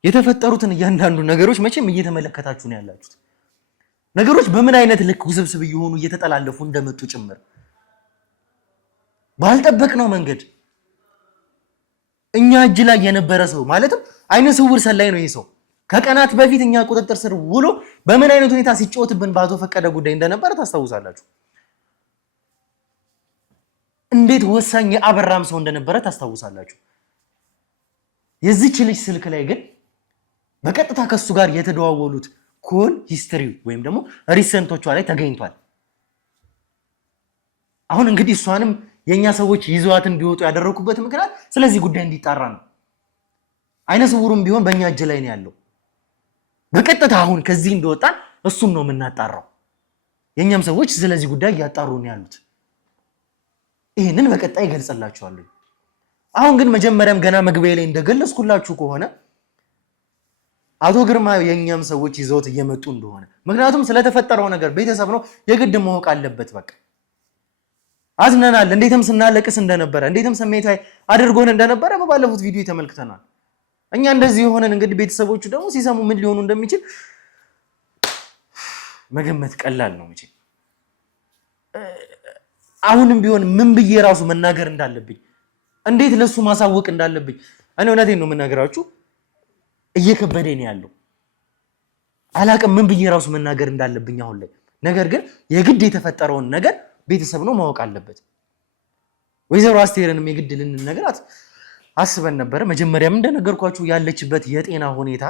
የተፈጠሩትን እያንዳንዱ ነገሮች መቼም እየተመለከታችሁ ነው ያላችሁት። ነገሮች በምን አይነት ልክ ውስብስብ እየሆኑ እየተጠላለፉ እንደመጡ ጭምር ባልጠበቅነው መንገድ እኛ እጅ ላይ የነበረ ሰው ማለትም አይነ ስውር ሰላይ ነው ይሄ ሰው ከቀናት በፊት እኛ ቁጥጥር ስር ውሎ በምን አይነት ሁኔታ ሲጫወትብን በአቶ ፈቀደ ጉዳይ እንደነበረ ታስታውሳላችሁ። እንዴት ወሳኝ የአበራም ሰው እንደነበረ ታስታውሳላችሁ። የዚህች ልጅ ስልክ ላይ ግን በቀጥታ ከሱ ጋር የተደዋወሉት ኮል ሂስትሪ ወይም ደግሞ ሪሰንቶቿ ላይ ተገኝቷል። አሁን እንግዲህ እሷንም የኛ ሰዎች ይዘዋት እንዲወጡ ያደረኩበት ምክንያት ስለዚህ ጉዳይ እንዲጣራ ነው። አይነ ስውሩም ቢሆን በእኛ እጅ ላይ ነው ያለው። በቀጥታ አሁን ከዚህ እንደወጣን እሱን ነው የምናጣራው። የኛም ሰዎች ስለዚህ ጉዳይ እያጣሩ ነው ያሉት። ይሄንን በቀጣይ ገልጸላችኋለሁ። አሁን ግን መጀመሪያም ገና መግቢያ ላይ እንደገለጽኩላችሁ ከሆነ አቶ ግርማ የኛም ሰዎች ይዘውት እየመጡ እንደሆነ ምክንያቱም ስለተፈጠረው ነገር ቤተሰብ ነው የግድ ማወቅ አለበት። በቃ አዝነናል፣ እንዴትም ስናለቅስ እንደነበረ እንዴትም ስሜታዊ አድርጎን እንደነበረ በባለፉት ቪዲዮ ተመልክተናል። እኛ እንደዚህ የሆነን እንግዲህ ቤተሰቦቹ ደግሞ ሲሰሙ ምን ሊሆኑ እንደሚችል መገመት ቀላል ነው። መቼም አሁንም ቢሆን ምን ብዬ ራሱ መናገር እንዳለብኝ እንዴት ለሱ ማሳወቅ እንዳለብኝ እኔ እውነቴን ነው የምናገራችሁ እየከበደኝ ያለው አላቅም ምን ብዬ ራሱ መናገር እንዳለብኝ አሁን ላይ። ነገር ግን የግድ የተፈጠረውን ነገር ቤተሰብ ነው ማወቅ አለበት። ወይዘሮ አስቴርንም የግድ ልንነግራት አስበን ነበር። መጀመሪያም እንደነገርኳችሁ ያለችበት የጤና ሁኔታ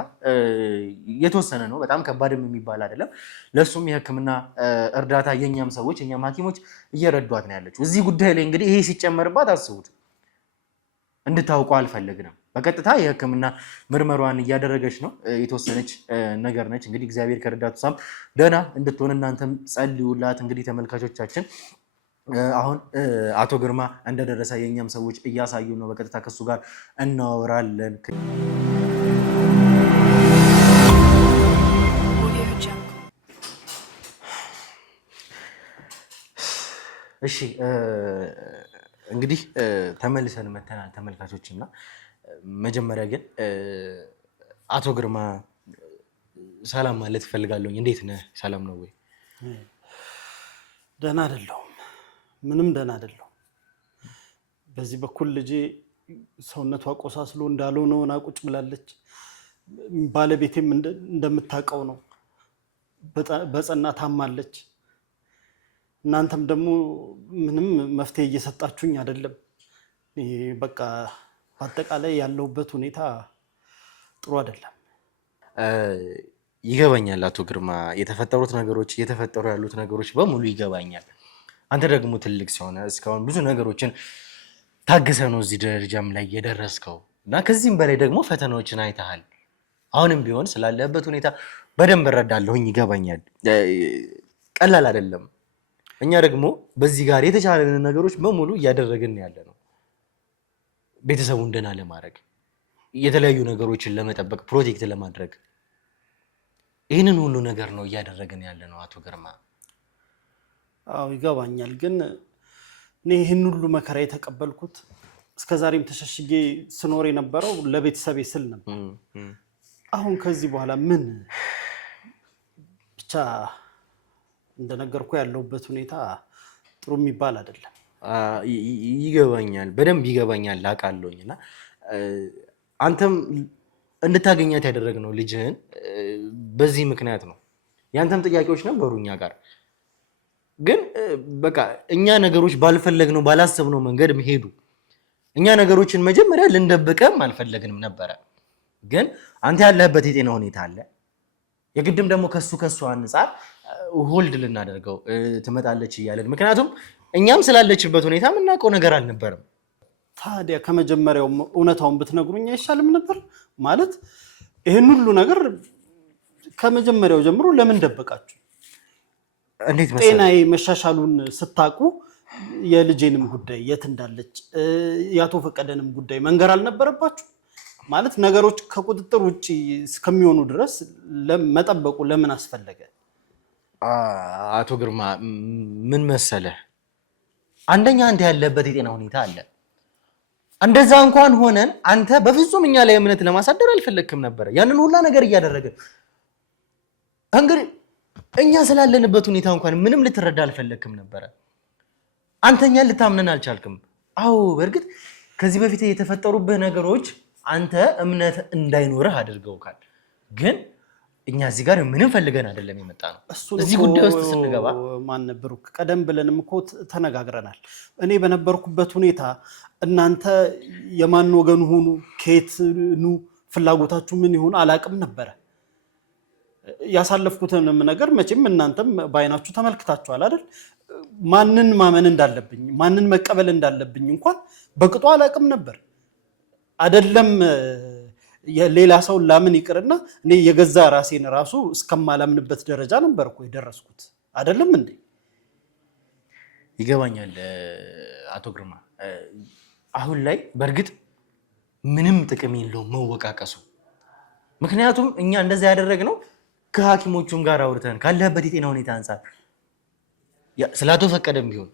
የተወሰነ ነው፣ በጣም ከባድም የሚባል አይደለም። ለሱም የሕክምና እርዳታ የኛም ሰዎች የኛም ሐኪሞች እየረዷት ነው ያለችው። እዚህ ጉዳይ ላይ እንግዲህ ይሄ ሲጨመርባት አስቡት። እንድታውቁ አልፈልግንም። በቀጥታ የሕክምና ምርመሯን እያደረገች ነው። የተወሰነች ነገር ነች። እንግዲህ እግዚአብሔር ከረዳቱ ሳም ደህና እንድትሆን እናንተም ጸልዩላት። እንግዲህ ተመልካቾቻችን አሁን አቶ ግርማ እንደደረሰ የኛም ሰዎች እያሳዩ ነው። በቀጥታ ከሱ ጋር እናወራለን። እሺ እንግዲህ ተመልሰን መተናል ተመልካቾችና መጀመሪያ ግን አቶ ግርማ ሰላም ማለት እፈልጋለሁ። እንዴት ነህ? ሰላም ነው ወይ? ደህና አይደለሁም፣ ምንም ደህና አይደለሁም። በዚህ በኩል ልጄ ሰውነቷ ቆሳስሎ እንዳልሆነ ሆና ቁጭ ብላለች። ባለቤቴም እንደምታውቀው ነው በጸና ታማለች። እናንተም ደግሞ ምንም መፍትሄ እየሰጣችሁኝ አይደለም። በቃ በአጠቃላይ ያለሁበት ሁኔታ ጥሩ አይደለም። ይገባኛል አቶ ግርማ፣ የተፈጠሩት ነገሮች እየተፈጠሩ ያሉት ነገሮች በሙሉ ይገባኛል። አንተ ደግሞ ትልቅ ሲሆነ እስካሁን ብዙ ነገሮችን ታግሰ ነው እዚህ ደረጃም ላይ የደረስከው እና ከዚህም በላይ ደግሞ ፈተናዎችን አይተሃል። አሁንም ቢሆን ስላለበት ሁኔታ በደንብ እረዳለሁኝ፣ ይገባኛል። ቀላል አይደለም። እኛ ደግሞ በዚህ ጋር የተቻለን ነገሮች በሙሉ እያደረግን ያለ ነው። ቤተሰቡን ደህና ለማድረግ የተለያዩ ነገሮችን ለመጠበቅ ፕሮቴክት ለማድረግ ይህንን ሁሉ ነገር ነው እያደረግን ያለ ነው አቶ ግርማ። አዎ ይገባኛል። ግን እኔ ይህን ሁሉ መከራ የተቀበልኩት እስከዛሬም ተሸሽጌ ስኖር የነበረው ለቤተሰቤ ስል ነበር። አሁን ከዚህ በኋላ ምን ብቻ እንደነገርኩ ያለሁበት ሁኔታ ጥሩ የሚባል አይደለም። ይገባኛል፣ በደንብ ይገባኛል፣ አውቃለሁኝ። እና አንተም እንድታገኛት ያደረግነው ልጅህን በዚህ ምክንያት ነው። ያንተም ጥያቄዎች ነበሩ እኛ ጋር፣ ግን በቃ እኛ ነገሮች ባልፈለግነው ባላሰብነው መንገድ ሄዱ። እኛ ነገሮችን መጀመሪያ ልንደብቅም አልፈለግንም ነበረ፣ ግን አንተ ያለህበት የጤና ሁኔታ አለ። የግድም ደግሞ ከሱ አንጻር ሆልድ ልናደርገው ትመጣለች እያለን፣ ምክንያቱም እኛም ስላለችበት ሁኔታ የምናውቀው ነገር አልነበረም። ታዲያ ከመጀመሪያው እውነታውን ብትነግሩኝ አይሻልም ነበር? ማለት ይህን ሁሉ ነገር ከመጀመሪያው ጀምሮ ለምን ደበቃችሁ? እንዴት መሰለህ፣ ጤናዬ መሻሻሉን ስታውቁ የልጄንም ጉዳይ የት እንዳለች የአቶ ፈቀደንም ጉዳይ መንገር አልነበረባችሁ? ማለት ነገሮች ከቁጥጥር ውጭ እስከሚሆኑ ድረስ መጠበቁ ለምን አስፈለገ? አቶ ግርማ ምን መሰለህ፣ አንደኛ አንተ ያለበት የጤና ሁኔታ አለ። እንደዛ እንኳን ሆነን አንተ በፍጹም እኛ ላይ እምነት ለማሳደር አልፈለግክም ነበረ። ያንን ሁላ ነገር እያደረግን እንግዲህ እኛ ስላለንበት ሁኔታ እንኳን ምንም ልትረዳ አልፈለግክም ነበረ። አንተኛን ልታምነን አልቻልክም። አዎ በእርግጥ ከዚህ በፊት የተፈጠሩብህ ነገሮች አንተ እምነት እንዳይኖርህ አድርገውካል። ግን እኛ እዚህ ጋር ምንም ፈልገን አይደለም የመጣ ነው። እዚህ ጉዳይ ውስጥ ስንገባ ማን ነበሩ? ቀደም ብለንም እኮ ተነጋግረናል። እኔ በነበርኩበት ሁኔታ እናንተ የማን ወገን ሆኑ፣ ከየት ኑ፣ ፍላጎታችሁ ምን ይሆን አላቅም ነበረ። ያሳለፍኩትንም ነገር መቼም እናንተም በአይናችሁ ተመልክታችኋል አይደል? ማንን ማመን እንዳለብኝ ማንን መቀበል እንዳለብኝ እንኳን በቅጡ አላቅም ነበር። አይደለም ሌላ ሰው ላምን ይቅርና እኔ የገዛ ራሴን ራሱ እስከማላምንበት ደረጃ ነበር እኮ የደረስኩት። አይደለም እንዴ? ይገባኛል አቶ ግርማ። አሁን ላይ በእርግጥ ምንም ጥቅም የለውም መወቃቀሱ። ምክንያቱም እኛ እንደዛ ያደረግነው ከሐኪሞቹም ጋር አውርተን ካለህበት የጤና ሁኔታ አንጻር ስለ አቶ ፈቀደም ቢሆን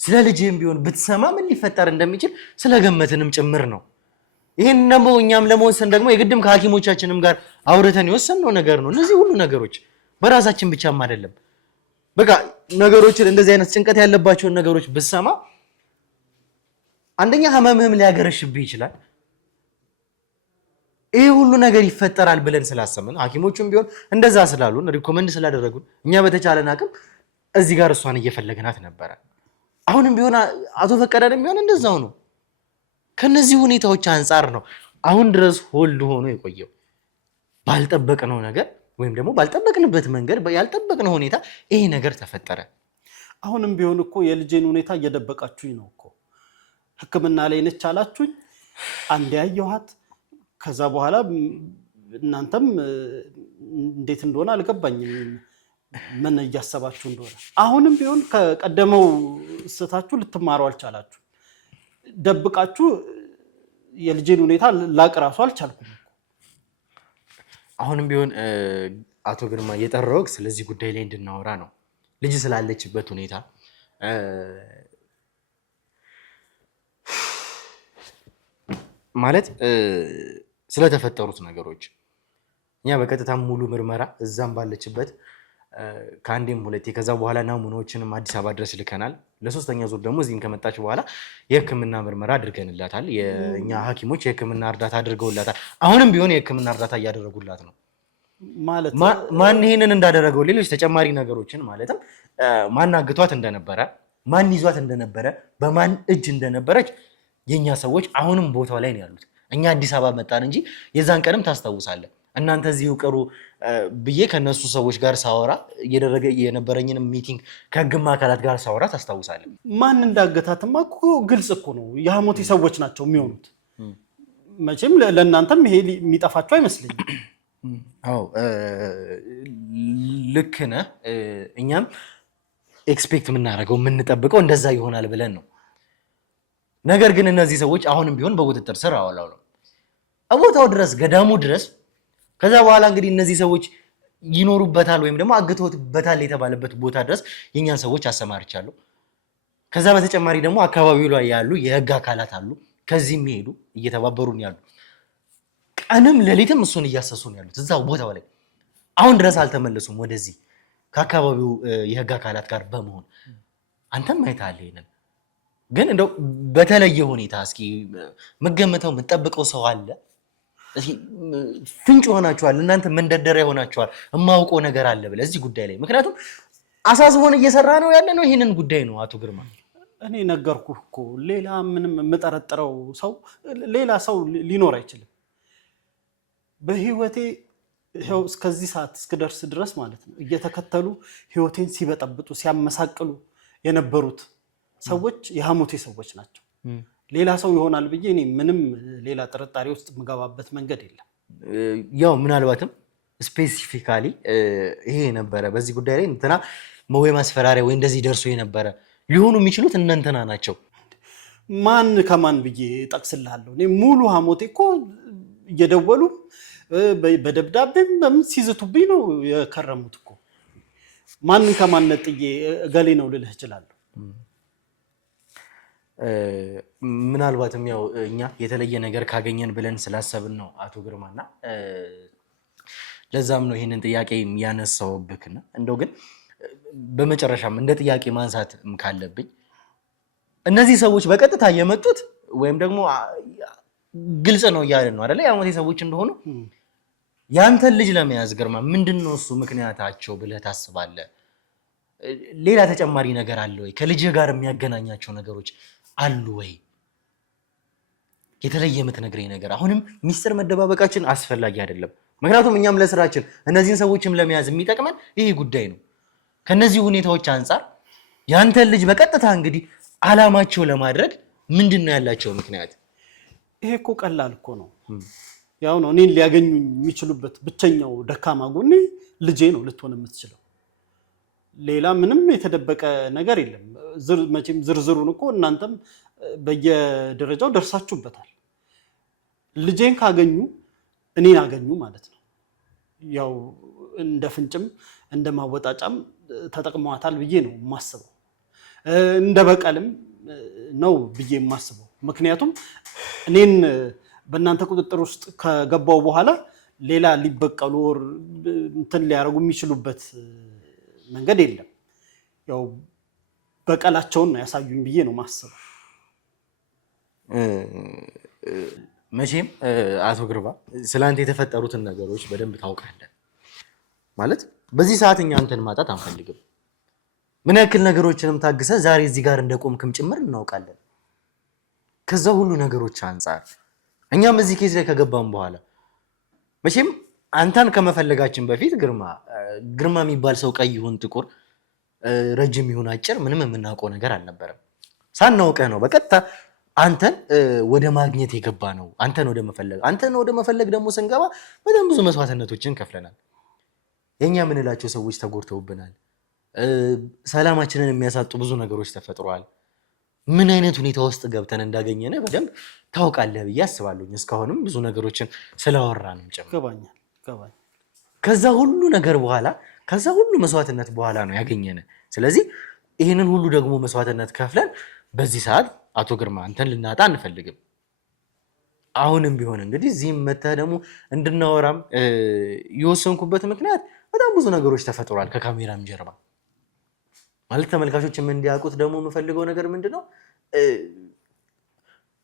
ስለ ልጅህም ቢሆን ብትሰማ ምን ሊፈጠር እንደሚችል ስለገመትንም ጭምር ነው። ይህን ደግሞ እኛም ለመወሰን ደግሞ የግድም ከሐኪሞቻችንም ጋር አውርተን የወሰንነው ነገር ነው። እነዚህ ሁሉ ነገሮች በራሳችን ብቻም አይደለም። በቃ ነገሮችን እንደዚህ አይነት ጭንቀት ያለባቸውን ነገሮች ብትሰማ አንደኛ ህመምህም ሊያገረሽብህ ይችላል። ይህ ሁሉ ነገር ይፈጠራል ብለን ስላሰብን ሐኪሞቹም ቢሆን እንደዛ ስላሉን ሪኮመንድ ስላደረጉን እኛ በተቻለን አቅም እዚህ ጋር እሷን እየፈለግናት ነበረ። አሁንም ቢሆን አቶ ፈቀደንም ቢሆን እንደዛው ነው። ከነዚህ ሁኔታዎች አንጻር ነው አሁን ድረስ ሆልድ ሆኖ የቆየው። ባልጠበቅነው ነገር ወይም ደግሞ ባልጠበቅንበት መንገድ ያልጠበቅነው ሁኔታ ይሄ ነገር ተፈጠረ። አሁንም ቢሆን እኮ የልጄን ሁኔታ እየደበቃችሁኝ ነው እኮ። ሕክምና ላይ ነች አላችሁኝ፣ አንዴ ያየኋት። ከዛ በኋላ እናንተም እንዴት እንደሆነ አልገባኝም፣ ምን እያሰባችሁ እንደሆነ። አሁንም ቢሆን ከቀደመው ስህተታችሁ ልትማሩ አልቻላችሁ። ደብቃችሁ የልጄን ሁኔታ ላቅ ራሱ አልቻልኩም። አሁንም ቢሆን አቶ ግርማ የጠራው ስለዚህ ጉዳይ ላይ እንድናወራ ነው። ልጅ ስላለችበት ሁኔታ ማለት ስለተፈጠሩት ነገሮች እኛ በቀጥታ ሙሉ ምርመራ እዛም ባለችበት ከአንዴም ሁለቴ ከዛ በኋላ ናሙናዎችንም አዲስ አበባ ድረስ ልከናል። ለሶስተኛ ዙር ደግሞ እዚህም ከመጣች በኋላ የህክምና ምርመራ አድርገንላታል። የእኛ ሐኪሞች የህክምና እርዳታ አድርገውላታል። አሁንም ቢሆን የህክምና እርዳታ እያደረጉላት ነው። ማለት ማን ይሄንን እንዳደረገው ሌሎች ተጨማሪ ነገሮችን ማለትም ማን አግቷት እንደነበረ፣ ማን ይዟት እንደነበረ፣ በማን እጅ እንደነበረች የኛ ሰዎች አሁንም ቦታው ላይ ነው ያሉት። እኛ አዲስ አበባ መጣን እንጂ የዛን ቀንም ታስታውሳለህ እናንተ እዚሁ ቅሩ ብዬ ከነሱ ሰዎች ጋር ሳወራ እየደረገ የነበረኝን ሚቲንግ ከህግማ አካላት ጋር ሳወራ ታስታውሳለህ። ማን እንዳገታትማ እኮ ግልጽ እኮ ነው። የሐሞቴ ሰዎች ናቸው የሚሆኑት። መቼም ለእናንተም ይሄ የሚጠፋቸው አይመስለኝም። አዎ ልክ ነህ። እኛም ኤክስፔክት የምናደርገው የምንጠብቀው እንደዛ ይሆናል ብለን ነው። ነገር ግን እነዚህ ሰዎች አሁንም ቢሆን በቁጥጥር ስር አዋላው ቦታው ድረስ ገዳሙ ድረስ። ከዛ በኋላ እንግዲህ እነዚህ ሰዎች ይኖሩበታል ወይም ደግሞ አግተውበታል የተባለበት ቦታ ድረስ የኛን ሰዎች አሰማርቻለሁ። ከዛ በተጨማሪ ደግሞ አካባቢው ላይ ያሉ የህግ አካላት አሉ፣ ከዚህ የሚሄዱ እየተባበሩን ያሉ፣ ቀንም ሌሊትም እሱን እያሰሱን ያሉት እዛው ቦታው ላይ አሁን ድረስ አልተመለሱም ወደዚህ ከአካባቢው የህግ አካላት ጋር በመሆን አንተም አይተሃል ይሄንን። ግን እንደው በተለየ ሁኔታ እስኪ መገመተው የምጠብቀው ሰው አለ? እስኪ ፍንጭ ሆናችኋል እናንተ መንደርደሪያ ሆናችኋል የማውቀው ነገር አለ ብለህ እዚህ ጉዳይ ላይ? ምክንያቱም አሳስቦን እየሰራ ነው ያለ ነው ይሄንን ጉዳይ ነው አቶ ግርማ። እኔ ነገርኩህ እኮ ሌላ ምንም የምጠረጥረው ሰው ሌላ ሰው ሊኖር አይችልም በህይወቴ። ይኸው እስከዚህ ሰዓት እስክደርስ ድረስ ማለት ነው እየተከተሉ ህይወቴን ሲበጠብጡ ሲያመሳቅሉ የነበሩት ሰዎች የሐሞቴ ሰዎች ናቸው። ሌላ ሰው ይሆናል ብዬ እኔ ምንም ሌላ ጥርጣሬ ውስጥ የምገባበት መንገድ የለም። ያው ምናልባትም ስፔሲፊካሊ ይሄ የነበረ በዚህ ጉዳይ ላይ እንትና ወይ ማስፈራሪያ ወይ እንደዚህ ደርሶ የነበረ ሊሆኑ የሚችሉት እነንትና ናቸው። ማን ከማን ብዬ ጠቅስልሃለሁ? እኔ ሙሉ ሐሞቴ እኮ እየደወሉ በደብዳቤም በምን ሲዝቱብኝ ነው የከረሙት እኮ። ማንን ከማን ነጥዬ እገሌ ነው ልልህ እችላለሁ? ምናልባትም ያው እኛ የተለየ ነገር ካገኘን ብለን ስላሰብን ነው አቶ ግርማና ለዛም ነው ይህንን ጥያቄ ያነሳውብክና እንደው ግን በመጨረሻም እንደ ጥያቄ ማንሳት ካለብኝ እነዚህ ሰዎች በቀጥታ የመጡት ወይም ደግሞ ግልጽ ነው እያለን ነው አይደለ? የሐሞቴ ሰዎች እንደሆኑ ያንተን ልጅ ለመያዝ ግርማ ምንድነው እሱ ምክንያታቸው ብለህ ታስባለህ? ሌላ ተጨማሪ ነገር አለ ወይ? ከልጅህ ጋር የሚያገናኛቸው ነገሮች አሉ ወይ? የተለየ የምትነግረኝ ነገር? አሁንም ሚስጥር መደባበቃችን አስፈላጊ አይደለም። ምክንያቱም እኛም ለስራችን እነዚህን ሰዎችም ለመያዝ የሚጠቅመን ይሄ ጉዳይ ነው። ከነዚህ ሁኔታዎች አንጻር ያንተን ልጅ በቀጥታ እንግዲህ አላማቸው ለማድረግ ምንድን ነው ያላቸው ምክንያት? ይሄ እኮ ቀላል እኮ ነው። ያው ነው እኔን ሊያገኙኝ የሚችሉበት ብቸኛው ደካማ ጎኔ ልጄ ነው ልትሆን የምትችለው። ሌላ ምንም የተደበቀ ነገር የለም። መቼም ዝርዝሩን እኮ እናንተም በየደረጃው ደርሳችሁበታል። ልጄን ካገኙ እኔን አገኙ ማለት ነው። ያው እንደ ፍንጭም እንደ ማወጣጫም ተጠቅመዋታል ብዬ ነው የማስበው። እንደ በቀልም ነው ብዬ የማስበው። ምክንያቱም እኔን በእናንተ ቁጥጥር ውስጥ ከገባው በኋላ ሌላ ሊበቀሉ እንትን ሊያደርጉ የሚችሉበት መንገድ የለም። ያው በቀላቸውን ነው ያሳዩኝ ብዬ ነው የማስበው። መቼም አቶ ግርማ ስለአንተ የተፈጠሩትን ነገሮች በደንብ ታውቃለህ። ማለት በዚህ ሰዓት እኛ አንተን ማጣት አንፈልግም። ምን ያክል ነገሮችንም ታግሰ ዛሬ እዚህ ጋር እንደቆምክም ጭምር እናውቃለን። ከዛ ሁሉ ነገሮች አንጻር እኛም እዚህ ኬዝ ላይ ከገባም በኋላ መቼም አንተን ከመፈለጋችን በፊት ግርማ የሚባል ሰው ቀይ ይሁን ጥቁር፣ ረጅም ይሁን አጭር ምንም የምናውቀው ነገር አልነበረም። ሳናውቀህ ነው በቀጥታ አንተን ወደ ማግኘት የገባ ነው። አንተን ወደ መፈለግ ደግሞ ስንገባ በጣም ብዙ መስዋዕትነቶችን ከፍለናል። የኛ የምንላቸው ሰዎች ተጎድተውብናል። ሰላማችንን የሚያሳጡ ብዙ ነገሮች ተፈጥረዋል። ምን አይነት ሁኔታ ውስጥ ገብተን እንዳገኘን በደንብ ታውቃለህ ብዬ አስባለሁ። እስካሁንም ብዙ ነገሮችን ስላወራንም ጭምር ገባኛል። ከዛ ሁሉ ነገር በኋላ ከዛ ሁሉ መስዋዕትነት በኋላ ነው ያገኘን። ስለዚህ ይህንን ሁሉ ደግሞ መስዋዕትነት ከፍለን በዚህ ሰዓት አቶ ግርማ አንተን ልናጣ አንፈልግም። አሁንም ቢሆን እንግዲህ እዚህም መተህ ደግሞ እንድናወራም የወሰንኩበት ምክንያት በጣም ብዙ ነገሮች ተፈጥሯል ከካሜራም ጀርባ። ማለት ተመልካቾችም እንዲያውቁት ደግሞ የምፈልገው ነገር ምንድነው፣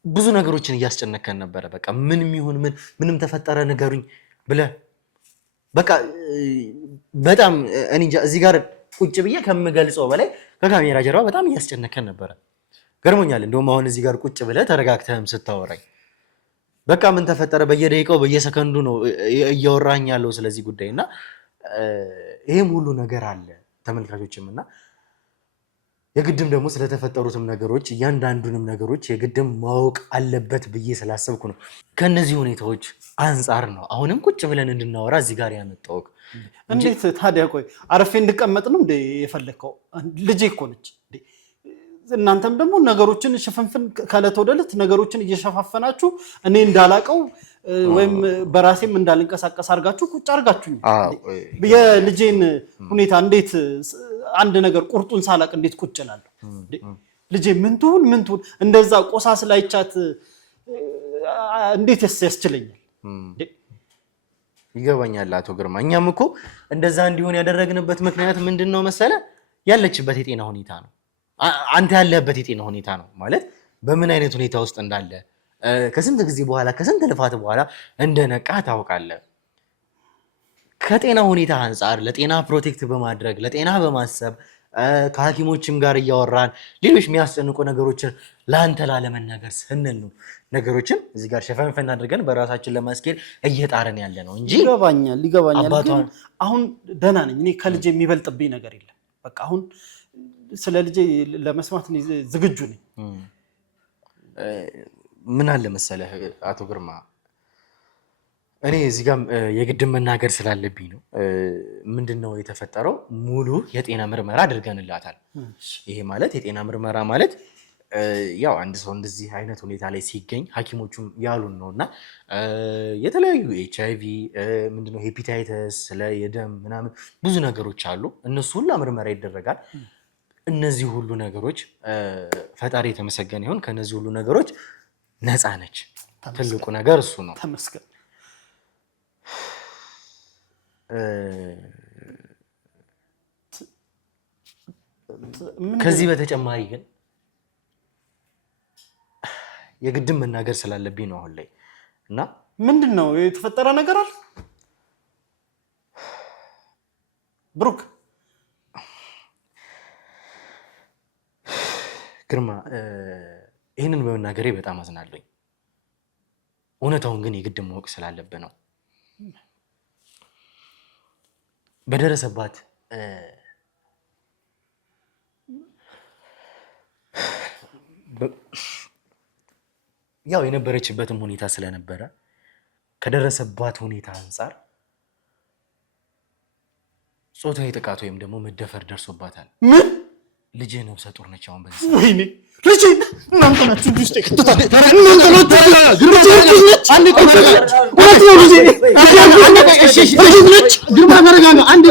ብዙ ነገሮችን እያስጨነከን ነበረ። በቃ ምንም ተፈጠረ ንገሩኝ ብለህ በቃ በጣም እኔ እንጃ እዚህ ጋር ቁጭ ብዬ ከምገልጸው በላይ ከካሜራ ጀርባ በጣም እያስጨነከን ነበረ። ገርሞኛል። እንደውም አሁን እዚህ ጋር ቁጭ ብለህ ተረጋግተህም ስታወራኝ በቃ ምን ተፈጠረ በየደቂቃው በየሰከንዱ ነው እያወራኝ ያለው ስለዚህ ጉዳይ እና ይሄም ሁሉ ነገር አለ ተመልካቾችም እና የግድም ደግሞ ስለተፈጠሩትም ነገሮች እያንዳንዱንም ነገሮች የግድም ማወቅ አለበት ብዬ ስላሰብኩ ነው። ከነዚህ ሁኔታዎች አንጻር ነው አሁንም ቁጭ ብለን እንድናወራ እዚህ ጋር ያመጣው። እንዴት ታዲያ ቆይ አረፌ እንድቀመጥ ነው እንዴ የፈለከው? ልጄ እኮ ነች። እናንተም ደግሞ ነገሮችን ሽፍንፍን ከዕለት ወደ ዕለት ነገሮችን እየሸፋፈናችሁ እኔ እንዳላቀው ወይም በራሴም እንዳልንቀሳቀስ አድርጋችሁ ቁጭ አድርጋችሁ የልጄን ሁኔታ እንዴት አንድ ነገር ቁርጡን ሳላቅ እንዴት ቁጭ እላለሁ? ልጄ ምን ትሁን እንደዛ ቆሳስ ላይቻት እንዴት ያስችለኛል? ይገባኛል አቶ ግርማ። እኛም እኮ እንደዛ እንዲሆን ያደረግንበት ምክንያት ምንድነው መሰለ? ያለችበት የጤና ሁኔታ ነው። አንተ ያለበት የጤና ሁኔታ ነው ማለት በምን አይነት ሁኔታ ውስጥ እንዳለ ከስንት ጊዜ በኋላ ከስንት ልፋት በኋላ እንደነቃ ታውቃለህ። ከጤና ሁኔታ አንጻር ለጤና ፕሮቴክት በማድረግ ለጤና በማሰብ ከሐኪሞችም ጋር እያወራን ሌሎች የሚያስጨንቁ ነገሮችን ለአንተ ላለመናገር ስንል ነው ነገሮችን እዚህ ጋር ሸፈንፈን አድርገን በራሳችን ለማስኬድ እየጣረን ያለ ነው እንጂ ይገባኛል። ግን አሁን ደህና ነኝ እኔ። ከልጄ የሚበልጥብኝ ነገር የለም። በቃ አሁን ስለ ልጄ ለመስማት ዝግጁ ነኝ። ምን አለ መሰለህ አቶ ግርማ፣ እኔ እዚህ ጋር የግድም መናገር ስላለብኝ ነው። ምንድነው የተፈጠረው? ሙሉ የጤና ምርመራ አድርገንላታል። ይሄ ማለት የጤና ምርመራ ማለት ያው አንድ ሰው እንደዚህ አይነት ሁኔታ ላይ ሲገኝ ሐኪሞቹም ያሉን ነውና የተለያዩ HIV ምንድነው ሄፓታይተስ፣ ስለ የደም ምናምን ብዙ ነገሮች አሉ። እነሱ ሁሉ ምርመራ ይደረጋል። እነዚህ ሁሉ ነገሮች ፈጣሪ የተመሰገነ ይሁን ከነዚህ ሁሉ ነገሮች ነፃ ነች። ትልቁ ነገር እሱ ነው። ተመስገን። ከዚህ በተጨማሪ ግን የግድም መናገር ስላለብኝ ነው አሁን ላይ እና ምንድነው የተፈጠረ ነገር አለ ብሩክ? ግርማ ይህንን በመናገሬ በጣም አዝናለኝ። እውነታውን ግን የግድ ማወቅ ስላለብህ ነው። በደረሰባት ያው የነበረችበትም ሁኔታ ስለነበረ ከደረሰባት ሁኔታ አንጻር ጾታዊ ጥቃት ወይም ደግሞ መደፈር ደርሶባታል። ምን? ልጄ ነፍሰ ጡር ነች። አሁን በዚህ ወይኔ ልጄ እናንተ ናችሁ ውስጥ ከተታለ ግርማ ተረጋጋ። አንድ